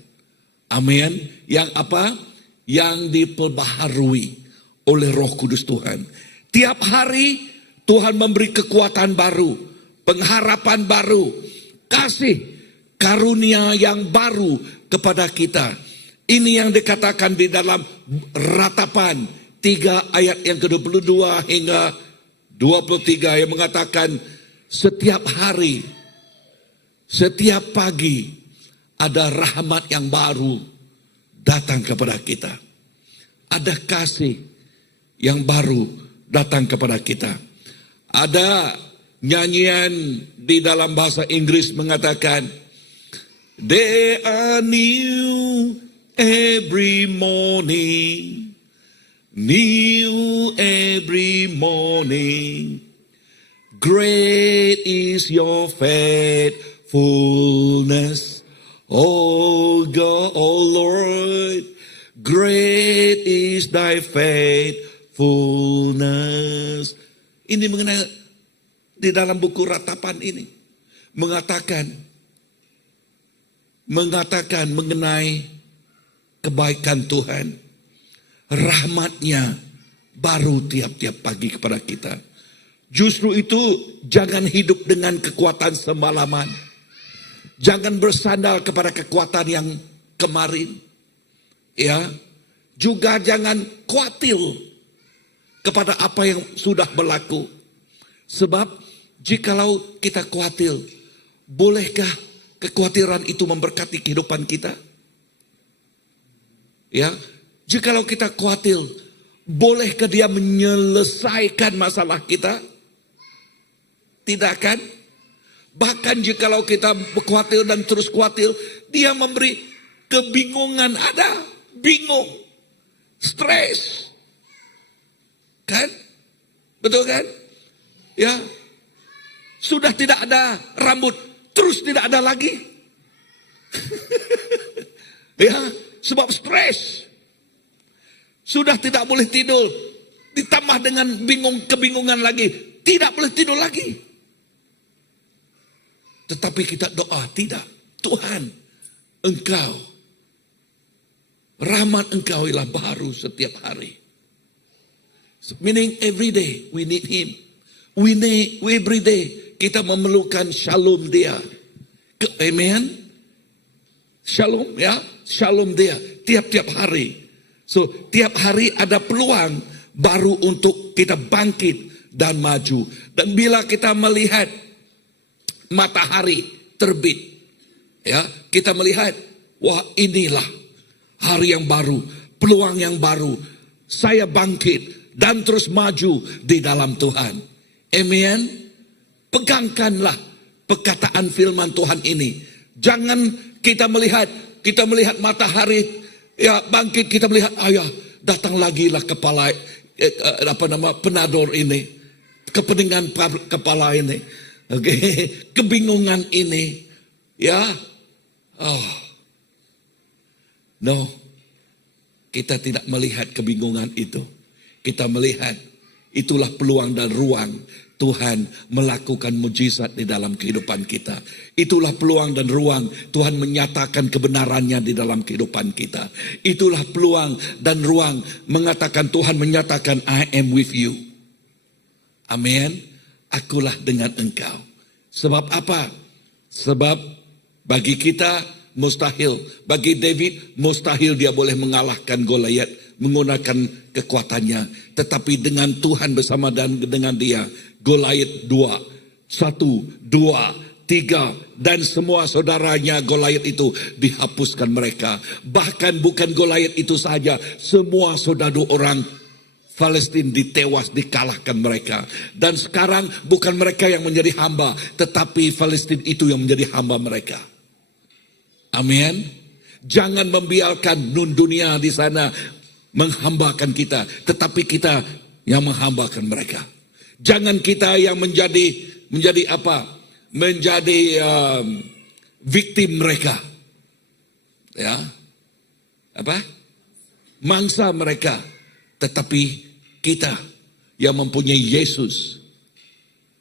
Amin. Yang apa? Yang diperbaharui oleh Roh Kudus Tuhan. Tiap hari Tuhan memberi kekuatan baru, pengharapan baru, kasih karunia yang baru kepada kita. Ini yang dikatakan di dalam Ratapan 3 ayat yang ke-22 hingga 23 yang mengatakan setiap hari, setiap pagi ada rahmat yang baru datang kepada kita. Ada kasih yang baru datang kepada kita. Ada nyanyian di dalam bahasa Inggris mengatakan, they are new every morning, new every morning. Great is your faithfulness, oh God, oh Lord. Great is thy faithfulness. Ini mengenai di dalam buku Ratapan ini mengatakan mengenai kebaikan Tuhan, rahmatnya baru tiap-tiap pagi kepada kita. Justru itu jangan hidup dengan kekuatan semalaman. Jangan bersandar kepada kekuatan yang kemarin. Ya, juga jangan khawatir kepada apa yang sudah berlaku. Sebab jikalau kita khawatir, bolehkah kekhawatiran itu memberkati kehidupan kita? Ya, jikalau kita khawatir, bolehkah dia menyelesaikan masalah kita? Tidak kan? Bahkan jikalau kita khawatir dan terus khawatir, dia memberi kebingungan, ada bingung, stres. Kan? Betul kan? Ya. Sudah tidak ada rambut, terus tidak ada lagi. Ya, sebab stres. Sudah tidak boleh tidur, ditambah dengan kebingungan lagi, tidak boleh tidur lagi. Tetapi kita doa, tidak. Tuhan, Engkau, rahmat Engkau ialah baru setiap hari. Meaning every day we need Him. We need every day kita memerlukan shalom dia. Amen. Shalom ya, shalom dia tiap-tiap hari. So tiap hari ada peluang baru untuk kita bangkit dan maju. Dan bila kita melihat matahari terbit, ya kita melihat, wah inilah hari yang baru, peluang yang baru. Saya bangkit dan terus maju di dalam Tuhan. Amen. Pegangkanlah perkataan firman Tuhan ini. Jangan kita melihat matahari ya bangkit, kita melihat ayah datang lagi lah kepala penador ini, kepeningan kepala ini, oke, kebingungan ini, ya, no, kita tidak melihat kebingungan itu. Kita melihat itulah peluang dan ruang Tuhan melakukan mujizat di dalam kehidupan kita. Itulah peluang dan ruang Tuhan menyatakan kebenarannya di dalam kehidupan kita. Itulah peluang dan ruang mengatakan Tuhan menyatakan I am with you. Amin. Akulah dengan engkau. Sebab apa? Sebab bagi kita mustahil. Bagi David mustahil dia boleh mengalahkan Goliat menggunakan kekuatannya. Tetapi dengan Tuhan bersama dan dengan dia, Goliat 2, 1, 2, 3 dan semua saudaranya Goliat itu dihapuskan mereka. Bahkan bukan Goliat itu saja, semua saudara orang Palestina ditewas, dikalahkan mereka. Dan sekarang bukan mereka yang menjadi hamba, tetapi Palestina itu yang menjadi hamba mereka. Amin. Jangan membiarkan dunia di sana menghambakan kita, tetapi kita yang menghambakan mereka. Jangan kita yang menjadi apa? Menjadi victim mereka. Ya. Apa? Mangsa mereka. Tetapi kita yang mempunyai Yesus.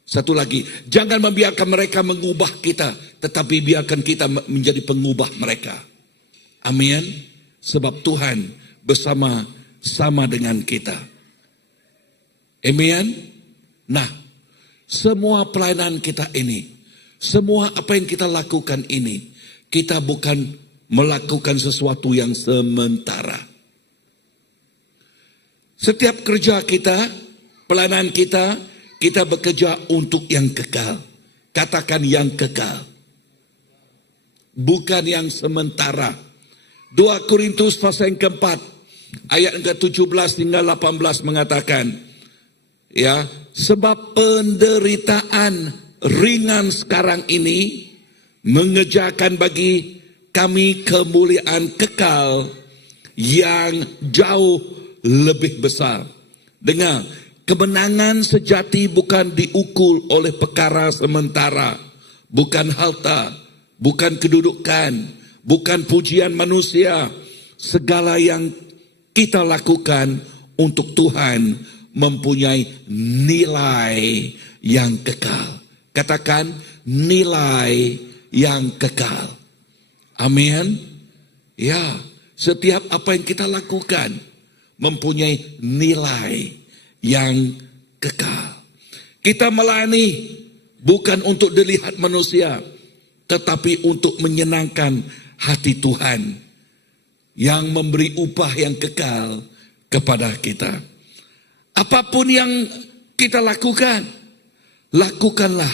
Satu lagi, jangan membiarkan mereka mengubah kita, tetapi biarkan kita menjadi pengubah mereka. Amin. Sebab Tuhan bersama-sama dengan kita. Amin. Nah, semua pelayanan kita ini, semua apa yang kita lakukan ini, kita bukan melakukan sesuatu yang sementara. Setiap kerja kita, pelayanan kita, kita bekerja untuk yang kekal. Katakan yang kekal. Bukan yang sementara. 2 Korintus pasal yang keempat, ayat ke-17 hingga 18 mengatakan, ya, sebab penderitaan ringan sekarang ini mengerjakan bagi kami kemuliaan kekal yang jauh lebih besar. Dengar, kemenangan sejati bukan diukur oleh perkara sementara, bukan harta, bukan kedudukan, bukan pujian manusia. Segala yang kita lakukan untuk Tuhan mempunyai nilai yang kekal. Katakan nilai yang kekal. Amin. Ya, setiap apa yang kita lakukan mempunyai nilai yang kekal. Kita melayani bukan untuk dilihat manusia, tetapi untuk menyenangkan hati Tuhan yang memberi upah yang kekal kepada kita. Apapun yang kita lakukan, lakukanlah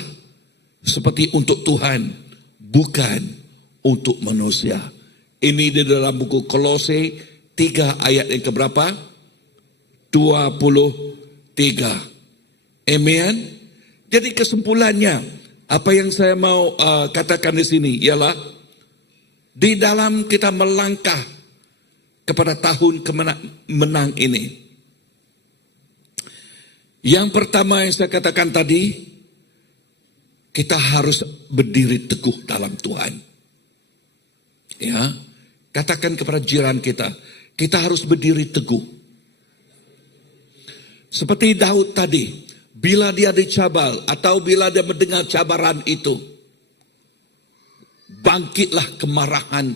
seperti untuk Tuhan, bukan untuk manusia. Ini di dalam buku Kolose 3 ayat yang keberapa? 23. Amen. Jadi kesimpulannya, apa yang saya mau katakan di sini ialah di dalam kita melangkah kepada tahun kemenang ini. Yang pertama yang saya katakan tadi, kita harus berdiri teguh dalam Tuhan. Ya, katakan kepada jiran kita, kita harus berdiri teguh. Seperti Daud tadi, bila dia dicabar atau bila dia mendengar cabaran itu, bangkitlah kemarahan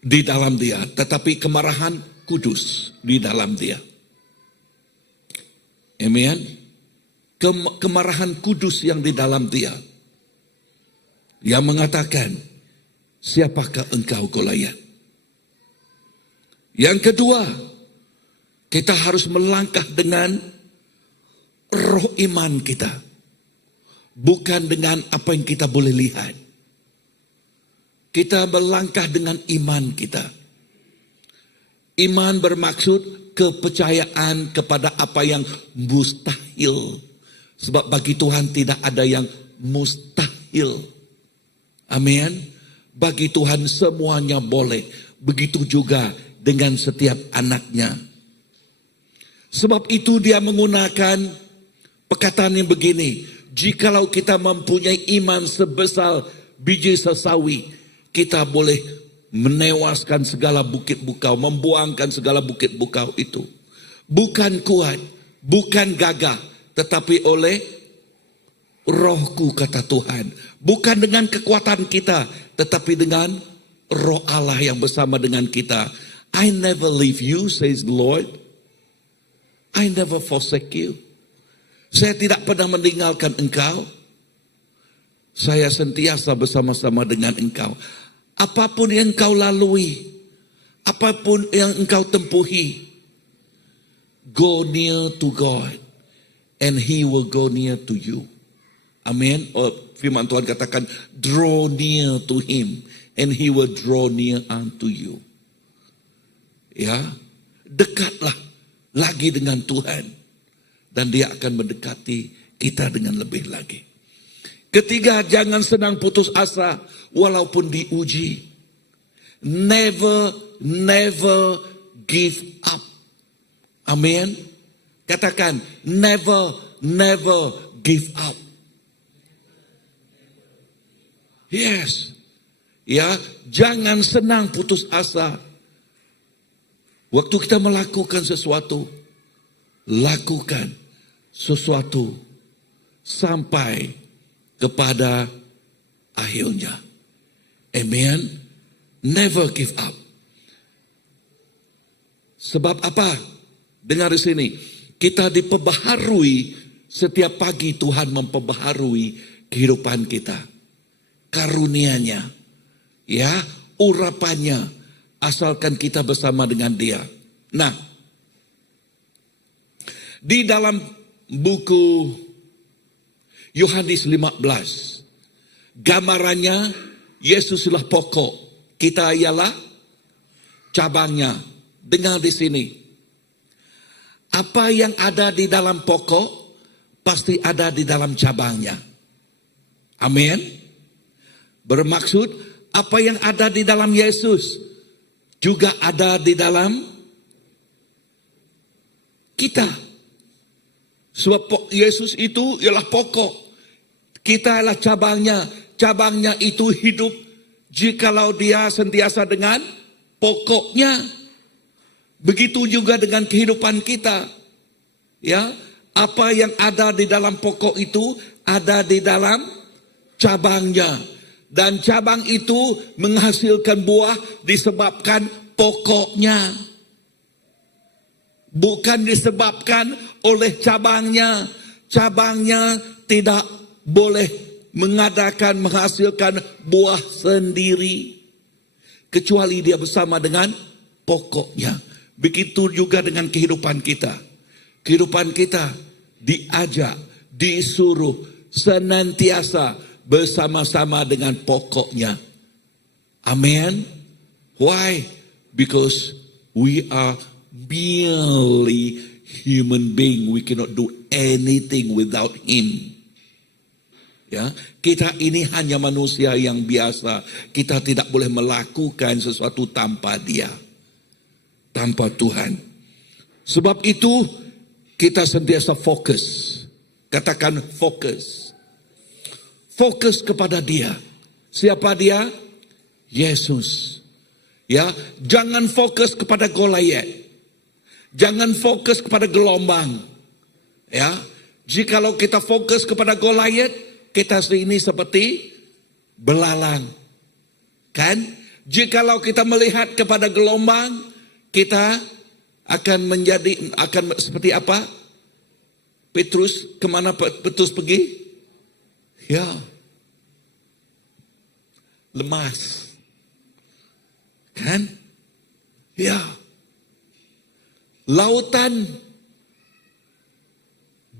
di dalam dia, tetapi kemarahan kudus di dalam dia. Amen. Kemarahan kudus yang di dalam dia. Yang mengatakan, siapakah engkau Goliat? Yang kedua, kita harus melangkah dengan roh iman kita. Bukan dengan apa yang kita boleh lihat. Kita melangkah dengan iman kita. Iman bermaksud kepercayaan kepada apa yang mustahil. Sebab bagi Tuhan tidak ada yang mustahil. Amin. Bagi Tuhan semuanya boleh. Begitu juga dengan setiap anaknya. Sebab itu dia menggunakan perkataan yang begini. Jikalau kita mempunyai iman sebesar biji sesawi, kita boleh menewaskan segala bukit bukau, membuangkan segala bukit bukau itu. Bukan kuat, bukan gagah, tetapi oleh rohku, kata Tuhan. Bukan dengan kekuatan kita, tetapi dengan roh Allah yang bersama dengan kita. I never leave you, says the Lord. I never forsake you. Saya tidak pernah meninggalkan engkau. Saya sentiasa bersama-sama dengan engkau. Apapun yang engkau lalui, apapun yang engkau tempuhi, go near to God and He will go near to you. Amin. Oh, firman Tuhan katakan, draw near to Him and He will draw near unto you. Ya, dekatlah lagi dengan Tuhan dan Dia akan mendekati kita dengan lebih lagi. Ketiga, jangan senang putus asa walaupun diuji. Never give up. Amin. Katakan, never give up. Yes. Ya, jangan senang putus asa. Waktu kita melakukan sesuatu, lakukan sesuatu sampai kepada akhirnya. Amen. Never give up. Sebab apa? Dengar di sini. Kita diperbaharui setiap pagi. Tuhan memperbaharui kehidupan kita. Karunia-Nya, ya, urapannya, asalkan kita bersama dengan Dia. Nah, di dalam buku Yohanes 15, gambarannya Yesuslah pokok, kita ialah cabangnya. Dengar di sini. Apa yang ada di dalam pokok pasti ada di dalam cabangnya. Amin. Bermaksud apa yang ada di dalam Yesus juga ada di dalam kita. Sebab Yesus itu ialah pokok. Kita adalah cabangnya. Cabangnya itu hidup jikalau dia sentiasa dengan pokoknya. Begitu juga dengan kehidupan kita. Ya, apa yang ada di dalam pokok itu ada di dalam cabangnya. Dan cabang itu menghasilkan buah disebabkan pokoknya. Bukan disebabkan oleh cabangnya. Cabangnya tidak boleh menghasilkan buah sendiri. Kecuali dia bersama dengan pokoknya. Begitu juga dengan kehidupan kita. Kehidupan kita diajak, disuruh senantiasa bersama-sama dengan pokoknya. Amin. Why? Because we are merely human being. We cannot do anything without Him. Ya, kita ini hanya manusia yang biasa. Kita tidak boleh melakukan sesuatu tanpa Dia, tanpa Tuhan. Sebab itu kita sentiasa fokus. Katakan fokus. Fokus kepada Dia. Siapa Dia? Yesus. Ya, jangan fokus kepada Goliat. Jangan fokus kepada gelombang. Ya, jikalau kita fokus kepada Goliat, kita ini seperti belalang. Kan? Jikalau kita melihat kepada gelombang, kita akan seperti apa? Petrus, kemana Petrus pergi? Ya, lemas. Kan? Ya. Lautan,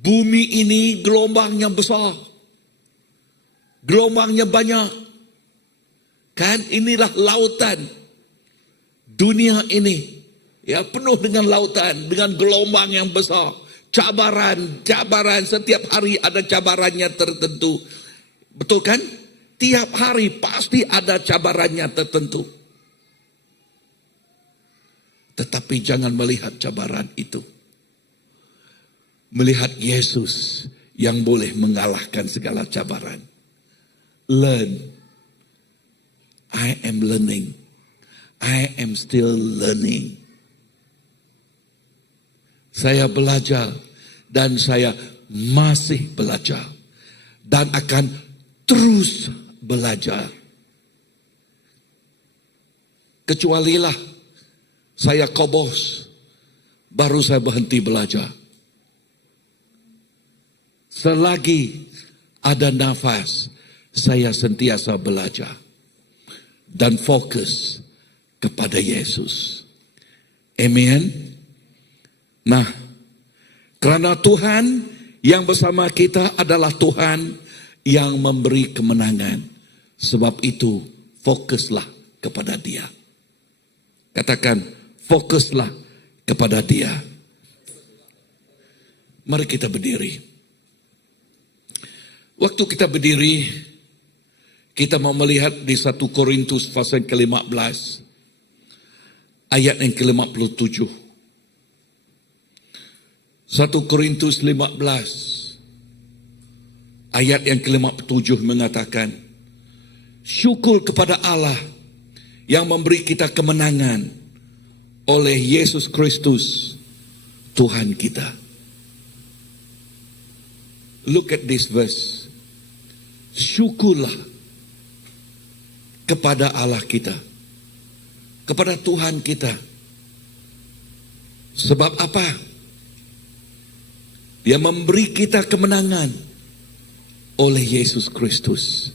bumi ini gelombangnya besar. Gelombangnya banyak. Kan? Inilah lautan. Dunia ini. Ya, penuh dengan lautan, dengan gelombang yang besar. Cabaran, setiap hari ada cabarannya tertentu. Betul kan? Tiap hari pasti ada cabarannya tertentu. Tetapi jangan melihat cabaran itu. Melihat Yesus yang boleh mengalahkan segala cabaran. Learn. I am learning. I am still learning. Saya belajar dan saya masih belajar dan akan terus belajar. Kecualilah saya kobos, baru saya berhenti belajar. Selagi ada nafas, saya sentiasa belajar dan fokus kepada Yesus. Amen. Nah, karena Tuhan yang bersama kita adalah Tuhan yang memberi kemenangan. Sebab itu, fokuslah kepada Dia. Katakan, fokuslah kepada Dia. Mari kita berdiri. Waktu kita berdiri, kita mau melihat di 1 Korintus pasal ke-15, ayat yang ke-57. 1 Korintus 15 ayat yang ke-57 mengatakan, syukur kepada Allah yang memberi kita kemenangan oleh Yesus Kristus Tuhan kita. Look at this verse. Syukurlah kepada Allah kita, kepada Tuhan kita. Sebab apa? Dia memberi kita kemenangan oleh Yesus Kristus,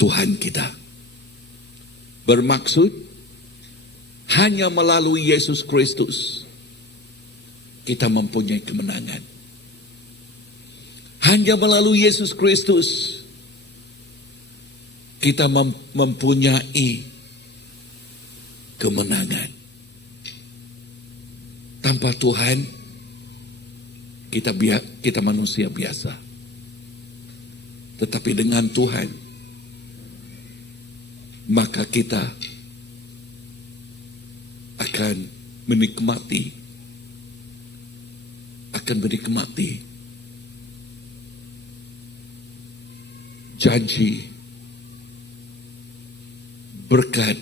Tuhan kita. Bermaksud, hanya melalui Yesus Kristus kita mempunyai kemenangan. Hanya melalui Yesus Kristus kita mempunyai kemenangan. Tanpa Tuhan, kita manusia biasa. Tetapi dengan Tuhan, maka kita akan menikmati janji, berkat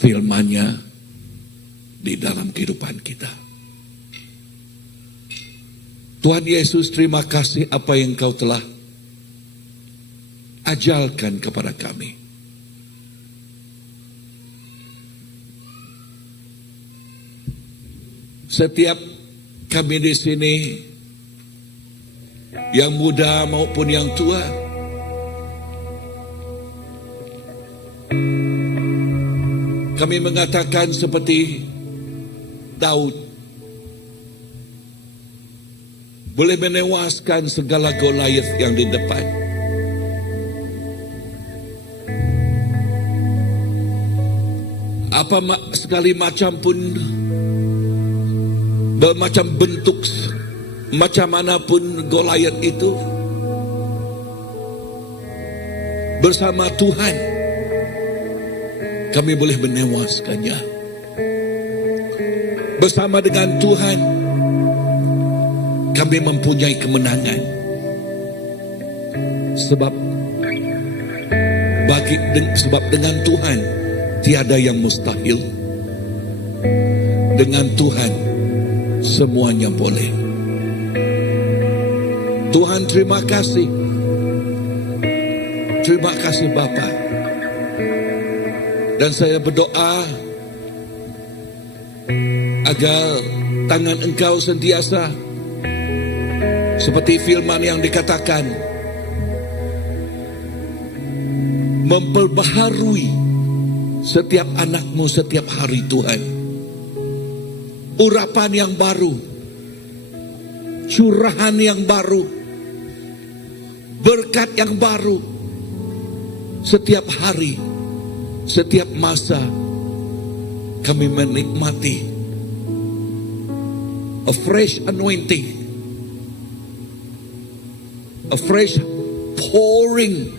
firman-Nya di dalam kehidupan kita. Tuhan Yesus, terima kasih apa yang Kau telah ajarkan kepada kami. Setiap kami di sini, yang muda maupun yang tua, kami mengatakan seperti Daud, boleh menewaskan segala Goliath yang di depan. Apa sekali macam pun, bermacam bentuk, macam manapun Goliath itu, bersama Tuhan kami boleh menewaskannya. Bersama dengan Tuhan kami mempunyai kemenangan. Sebab dengan Tuhan tiada yang mustahil. Dengan Tuhan semuanya boleh. Tuhan, terima kasih. Terima kasih Bapa. Dan saya berdoa agar Tangan Engkau sentiasa seperti firman yang dikatakan, memperbaharui setiap anak-Mu setiap hari Tuhan. Urapan yang baru, curahan yang baru, berkat yang baru, setiap hari, setiap masa kami menikmati a fresh anointing, a fresh pouring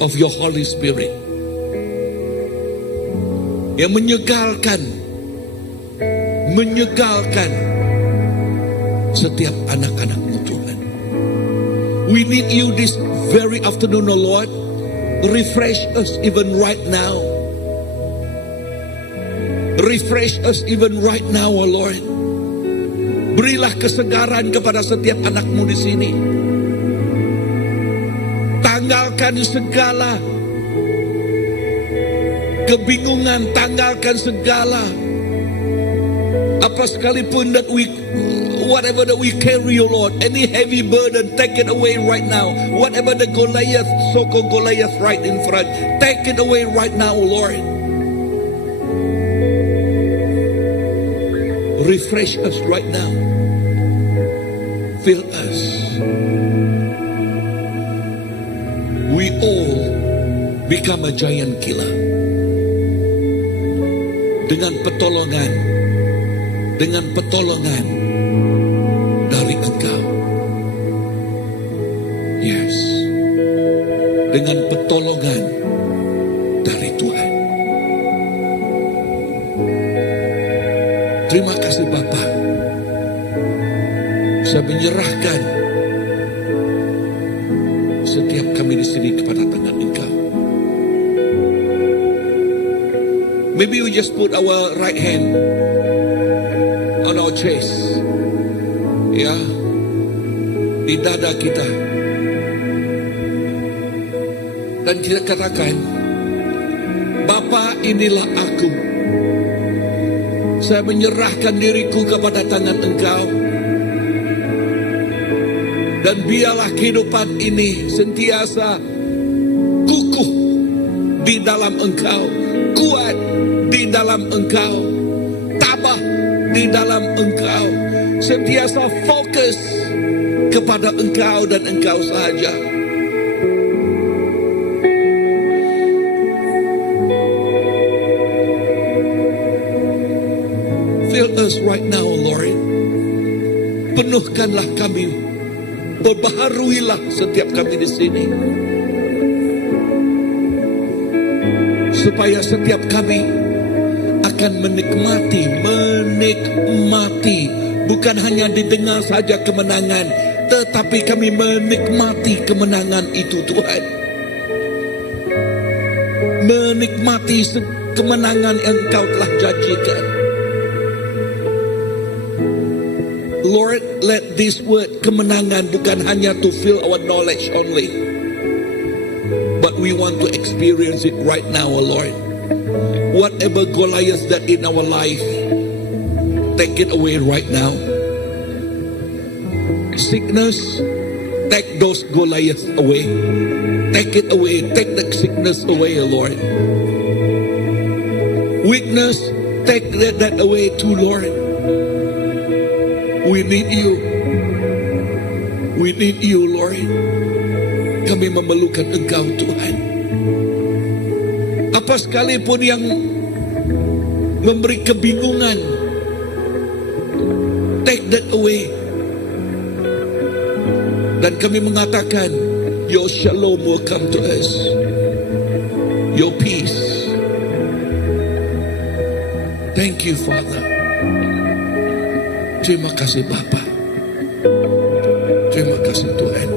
of your Holy Spirit yang menyegarkan setiap anak-anak-Mu Tuhan. We need you this very afternoon, O Lord. Refresh us even right now. Refresh us even right now, O Lord. Berilah kesegaran kepada setiap anak-Mu di sini. Tanggalkan segala kebingungan, tanggalkan segala apa sekalipun that whatever that we carry, O Lord, any heavy burden, take it away right now. Whatever the Goliath, so-called Goliath right in front, take it away right now, O Lord. Refresh us right now. Fill us. We all become a giant killer. Dengan pertolongan dari Engkau. Yes. Dengan pertolongan dari Tuhan. Terima kasih Bapa. Saya menyerahkan setiap kami di sini kepada tangan Engkau. Maybe we just put our right hand on our chest, ya, di dada kita, dan kita katakan, Bapa, inilah aku. Saya menyerahkan diriku kepada tangan Engkau. Dan biarlah kehidupan ini sentiasa kukuh di dalam Engkau, kuat di dalam Engkau, tabah di dalam Engkau, sentiasa fokus kepada Engkau dan Engkau sahaja. Fill us right now, Lord. Penuhkanlah kami, perbaharuilah setiap kami di sini, supaya setiap kami akan menikmati, bukan hanya didengar saja kemenangan, tetapi kami menikmati kemenangan itu, Tuhan. Menikmati kemenangan yang Engkau telah janjikan. Lord, let this word kemenangan bukan hanya to fill our knowledge only, but we want to experience it right now, O Lord. Whatever Goliath that in our life, take it away right now. Sickness, take those Goliaths away. Take it away. Take the sickness away, O Lord. Weakness, take that away too, Lord. We need you. We need you, Lord. Kami memerlukan Engkau, Tuhan. Apa sekalipun yang memberi kebingungan, take that away. Dan kami mengatakan, your shalom will come to us. Your peace. Thank you, Father. Terima kasih Bapa. Terima kasih Tuhan.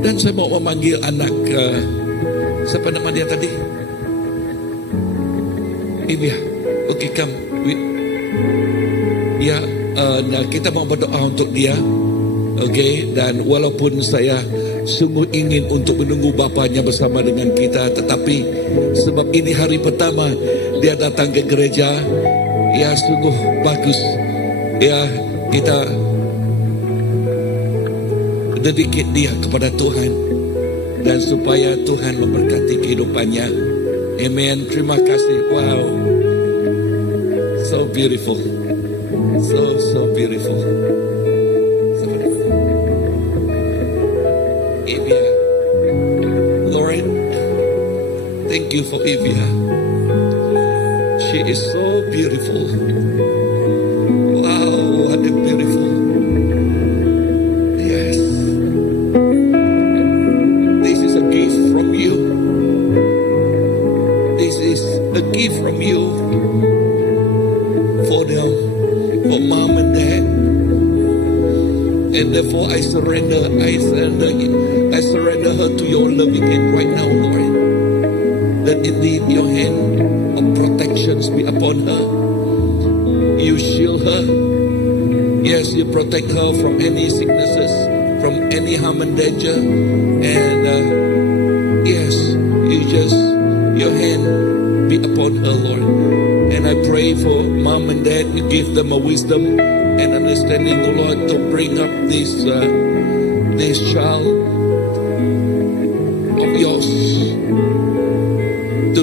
Dan saya mau memanggil anak, siapa nama dia tadi? Ini ya. Oke, come. Ya, kita mau berdoa untuk dia. Oke, dan walaupun saya sungguh ingin untuk menunggu bapaknya bersama dengan kita, tetapi sebab ini hari pertama, dia datang ke gereja. Ya, sungguh bagus. Ya, kita dedikit dia kepada Tuhan, dan supaya Tuhan memberkati kehidupannya. Amen. Terima kasih. Wow, so beautiful, so beautiful. Evia, Lord, thank you for Evia. She is so beautiful. Wow, what a beautiful. Yes. This is a gift from you. This is a gift from you for them, for mom and dad. And therefore I surrender her to your loving hand right now, Lord. That indeed your hand of protections be upon her. You shield her. Yes, you protect her from any sicknesses, from any harm and danger. And yes, your hand be upon her, Lord. And I pray for mom and dad, you give them a wisdom and understanding, O Lord, to bring up this child of yours to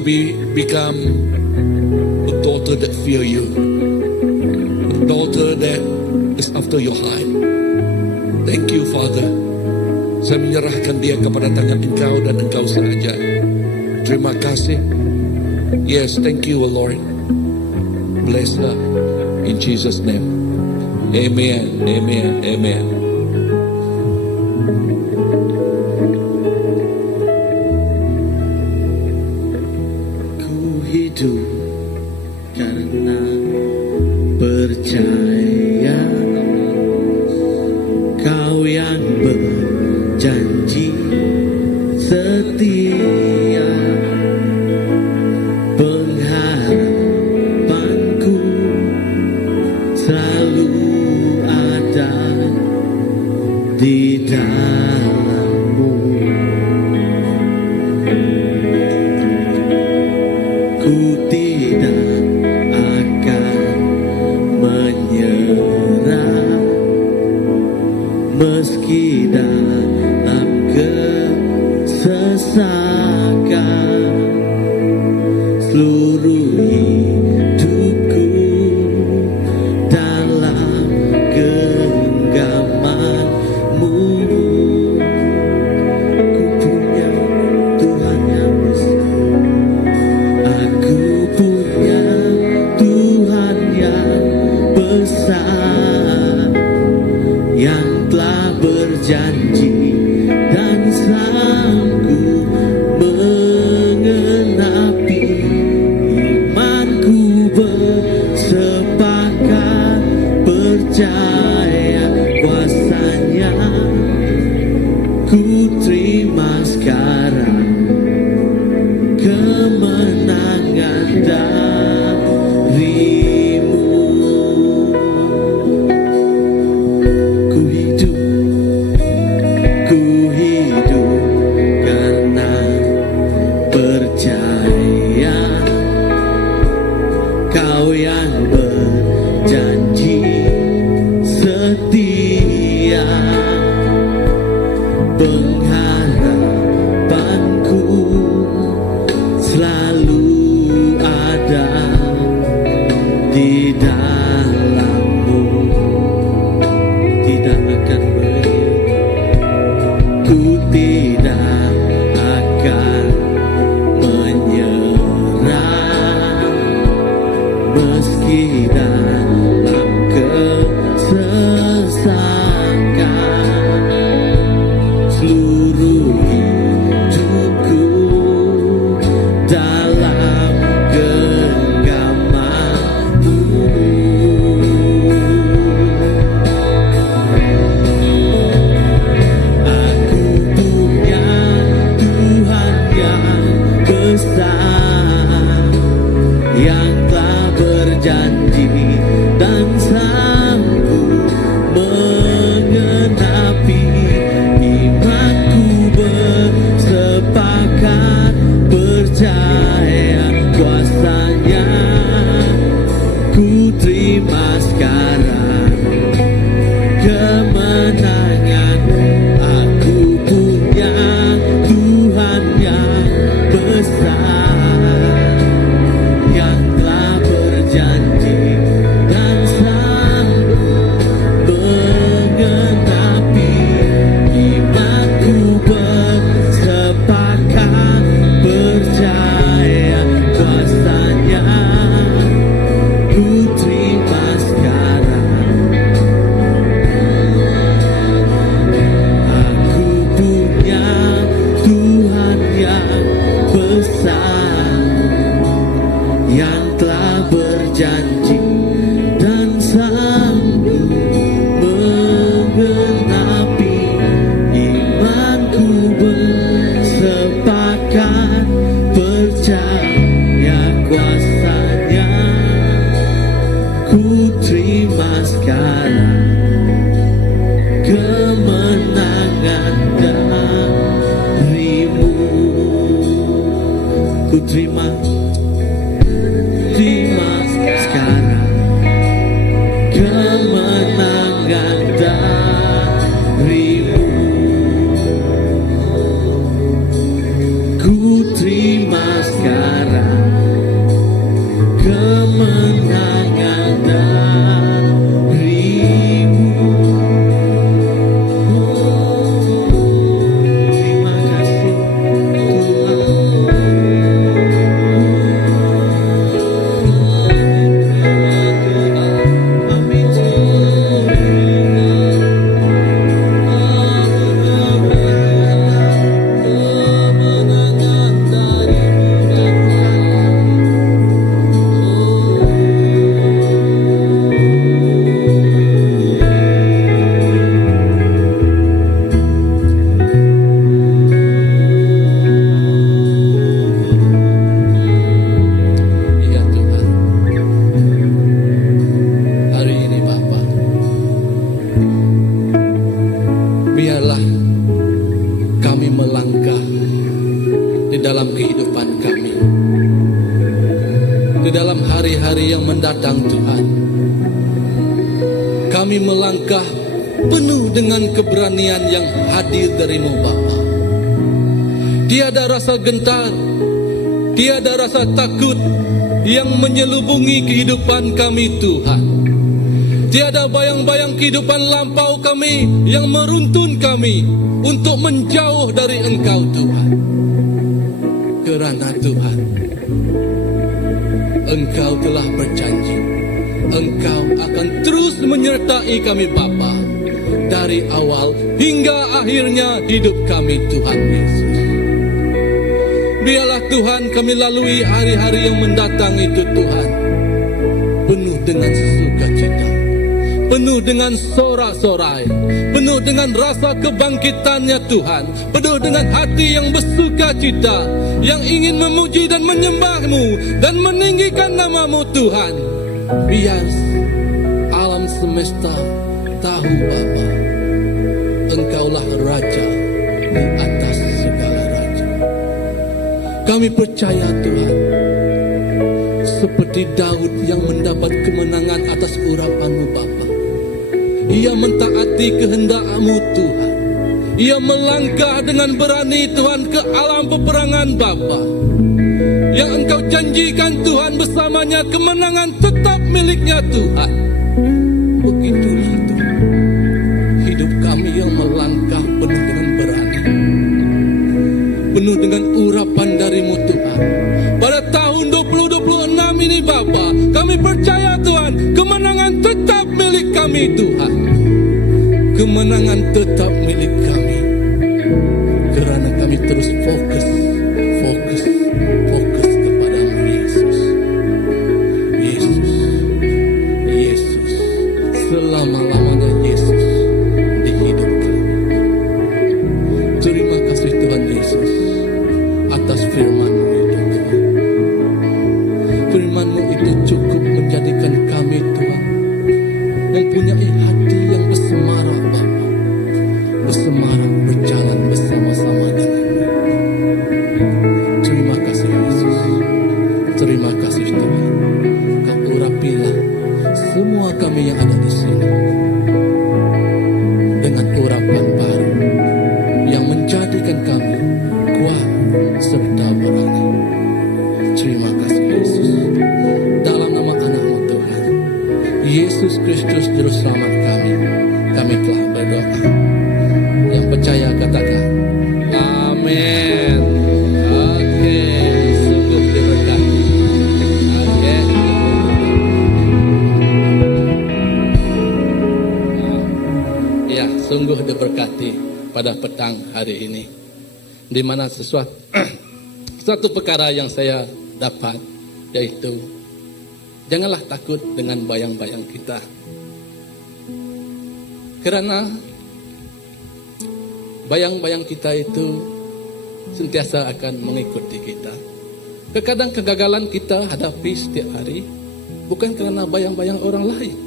become a daughter that fear you, a daughter that is after your heart. Thank you, Father. Saya menyerahkan dia kepada tangan Engkau dan Engkau sahaja. Terima kasih. Yes, thank you, Lord. Bless her in Jesus' name. Amen, amen, amen. Ku hidup karena percaya Kau yang berjanji setia. Pengharapanku selalu ada di dalam-Mu. Ku tidak akan menyerah meski dalam kesesakan. Seluruh hidupku dalam genggaman-Mu. Ku punya Tuhan yang besar. Aku punya Tuhan yang besar, yang telah berjanji dan sanggup mengenapi. Imanku bersepakat percaya kuasanya. Ku terima sekarang kemenangan dari-Mu. Ku hidup karena percaya Kau yang berjanji setia. Pengharapanku selalu ada di dalam-Mu. Tidak akan ku tidak akan menyerah meski dalam kesesakan. Seluruh hidupku dalam genggaman-Mu. Aku punya Tuhan ladang Tuhan. Kami melangkah penuh dengan keberanian yang hadir dari-Mu Bapa. Tiada rasa gentar, tiada rasa takut yang menyelubungi kehidupan kami Tuhan. Tiada bayang-bayang kehidupan lampau kami yang meruntun kami untuk menjauh dari Engkau Tuhan. Kerana Tuhan, Engkau telah berjanji, Engkau akan terus menyertai kami Bapa dari awal hingga akhirnya hidup kami Tuhan Yesus. Biarlah Tuhan kami lalui hari-hari yang mendatang itu Tuhan, penuh dengan sukacita, penuh dengan sorak-sorai, penuh dengan rasa kebangkitannya Tuhan, penuh dengan hati yang bersukacita, yang ingin memuji dan menyembah-Mu dan meninggikan nama-Mu Tuhan. Biar alam semesta tahu Bapa, Engkaulah Raja di atas segala raja. Kami percaya Tuhan, seperti Daud yang mendapat kemenangan atas urapan-Mu Bapa. Ia mentaati kehendak-Mu Tuhan. Ia melangkah dengan berani Tuhan ke alam peperangan Bapa. Yang Engkau janjikan Tuhan bersamanya kemenangan tetap miliknya Tuhan. Begitulah Tuhan, hidup kami yang melangkah penuh dengan berani, penuh dengan urapan dari-Mu Tuhan. Pada tahun 2026 ini Bapa, kami percaya Tuhan, kemenangan tetap milik kami Tuhan. Kemenangan tetap milik kami, kerana kami terus fokus kepada-Mu Yesus. Yesus, Yesus, selama-lamanya Yesus di hidup kami. Terima kasih Tuhan Yesus atas firman-Mu itu Tuhan. Firman-Mu itu cukup menjadikan kami Tuhan mempunyai hati yang bersemarak Bapa, bersemarak berjalan bersama-sama dengan-Mu. Terima kasih Yesus, terima kasih Tuhan. Kau urapilah semua kami yang ada di sini dengan urapan baru yang menjadikan kami kuat serta berani. Terima kasih Yesus. Dalam nama anak-Mu Tuhan, Yesus Kristus Juru Selamat kami telah berdoa. Yang percaya katakan amin. Oke, sungguh diberkati. Oke. Ya, sungguh diberkati pada petang hari ini, di mana satu perkara yang saya dapat, yaitu janganlah takut dengan bayang-bayang kita. Kerana bayang-bayang kita itu sentiasa akan mengikuti kita. Terkadang kegagalan kita hadapi setiap hari bukan kerana bayang-bayang orang lain.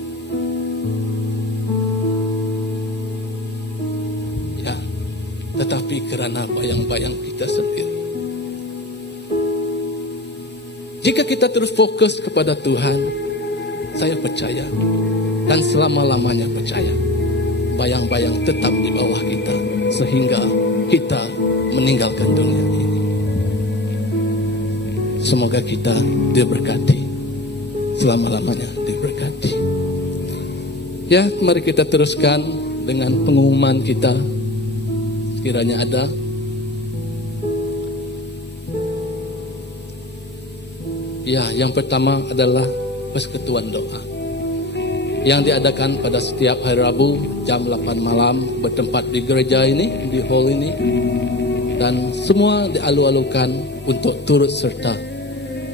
Ya, tetapi kerana bayang-bayang kita sendiri. Jika kita terus fokus kepada Tuhan, saya percaya dan selama-lamanya percaya, bayang-bayang tetap di bawah kita sehingga kita meninggalkan dunia ini. Semoga kita diberkati, selama-lamanya diberkati. Ya, mari kita teruskan dengan pengumuman kita. Sekiranya ada. Ya, yang pertama adalah persekutuan doa yang diadakan pada setiap hari Rabu jam 8 malam bertempat di gereja ini, di hall ini, dan semua dialu-alukan untuk turut serta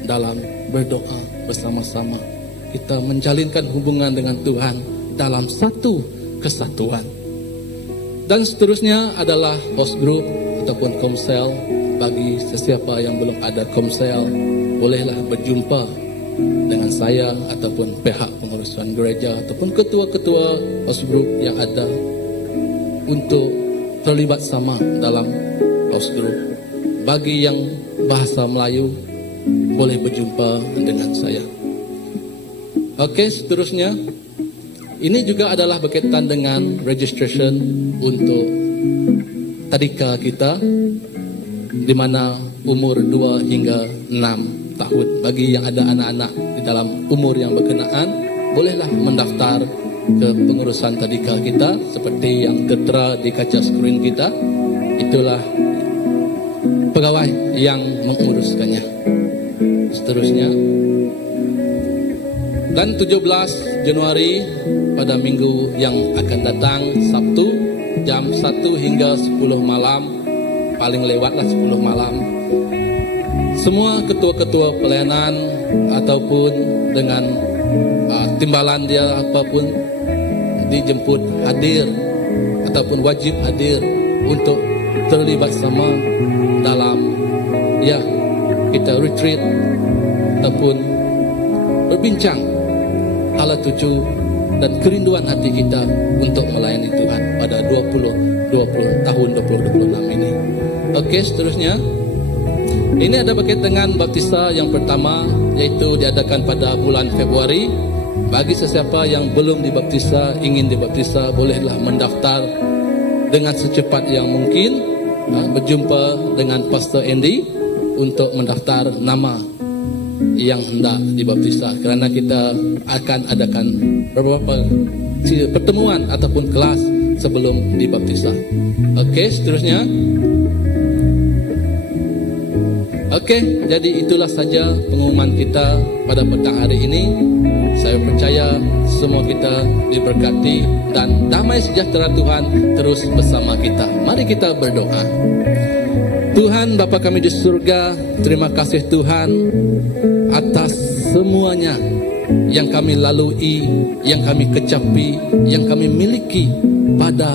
dalam berdoa bersama-sama. Kita menjalinkan hubungan dengan Tuhan dalam satu kesatuan. Dan seterusnya adalah host group ataupun komsel. Bagi sesiapa yang belum ada komsel, bolehlah berjumpa dengan saya ataupun pihak pengurusan gereja ataupun ketua-ketua host group yang ada untuk terlibat sama dalam host group. Bagi yang bahasa Melayu, boleh berjumpa dengan saya. Oke, seterusnya ini juga adalah berkaitan dengan registration untuk tadika kita, di mana umur 2 hingga 6 tahun. Bagi yang ada anak-anak di dalam umur yang berkenaan, bolehlah mendaftar ke pengurusan tadika kita seperti yang tertera di kaca skrin kita. Itulah pegawai yang menguruskannya. Seterusnya, dan 17 Januari pada minggu yang akan datang, Sabtu, jam 1 hingga 10 malam, paling lewatlah 10 malam, semua ketua-ketua pelayanan ataupun dengan timbalan dia apapun dijemput hadir ataupun wajib hadir untuk terlibat sama dalam kita retreat ataupun berbincang ala tuju dan kerinduan hati kita untuk melayani Tuhan pada 20 tahun 2026 ini. Oke, seterusnya ini ada berkaitan dengan baptisa yang pertama, yaitu diadakan pada bulan Februari. Bagi sesiapa yang belum dibaptisa, ingin dibaptisa, bolehlah mendaftar dengan secepat yang mungkin, berjumpa dengan Pastor Andy untuk mendaftar nama yang hendak dibaptisa, kerana kita akan adakan beberapa pertemuan ataupun kelas sebelum dibaptisa. Oke, seterusnya. Oke, jadi itulah saja pengumuman kita pada petang hari ini. Saya percaya semua kita diberkati dan damai sejahtera Tuhan terus bersama kita. Mari kita berdoa. Tuhan Bapa kami di surga, terima kasih Tuhan atas semuanya yang kami lalui, yang kami kecapi, yang kami miliki pada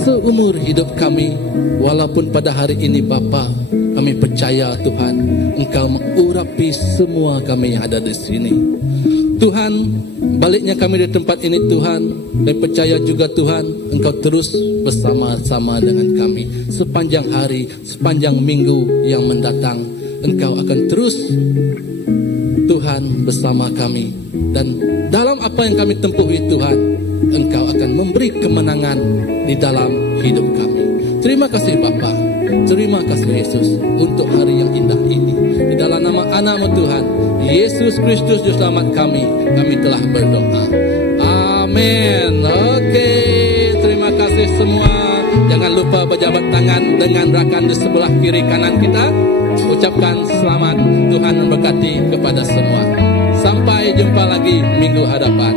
seumur hidup kami. Walaupun pada hari ini Bapa, kami percaya Tuhan Engkau mengurapi semua kami yang ada di sini. Tuhan, baliknya kami di tempat ini Tuhan, dan percaya juga Tuhan Engkau terus bersama-sama dengan kami sepanjang hari, sepanjang minggu yang mendatang. Engkau akan terus Tuhan bersama kami, dan dalam apa yang kami tempuhi Tuhan, Engkau akan memberi kemenangan di dalam hidup kami. Terima kasih Bapa, terima kasih Yesus untuk hari yang indah ini. Di dalam nama anak-Mu Tuhan Yesus Kristus Juru Selamat kami telah berdoa. Amin. Oke, terima kasih semua. Jangan lupa berjabat tangan dengan rakan di sebelah kiri kanan kita. Ucapkan selamat, Tuhan memberkati kepada semua. Sampai jumpa lagi minggu hadapan.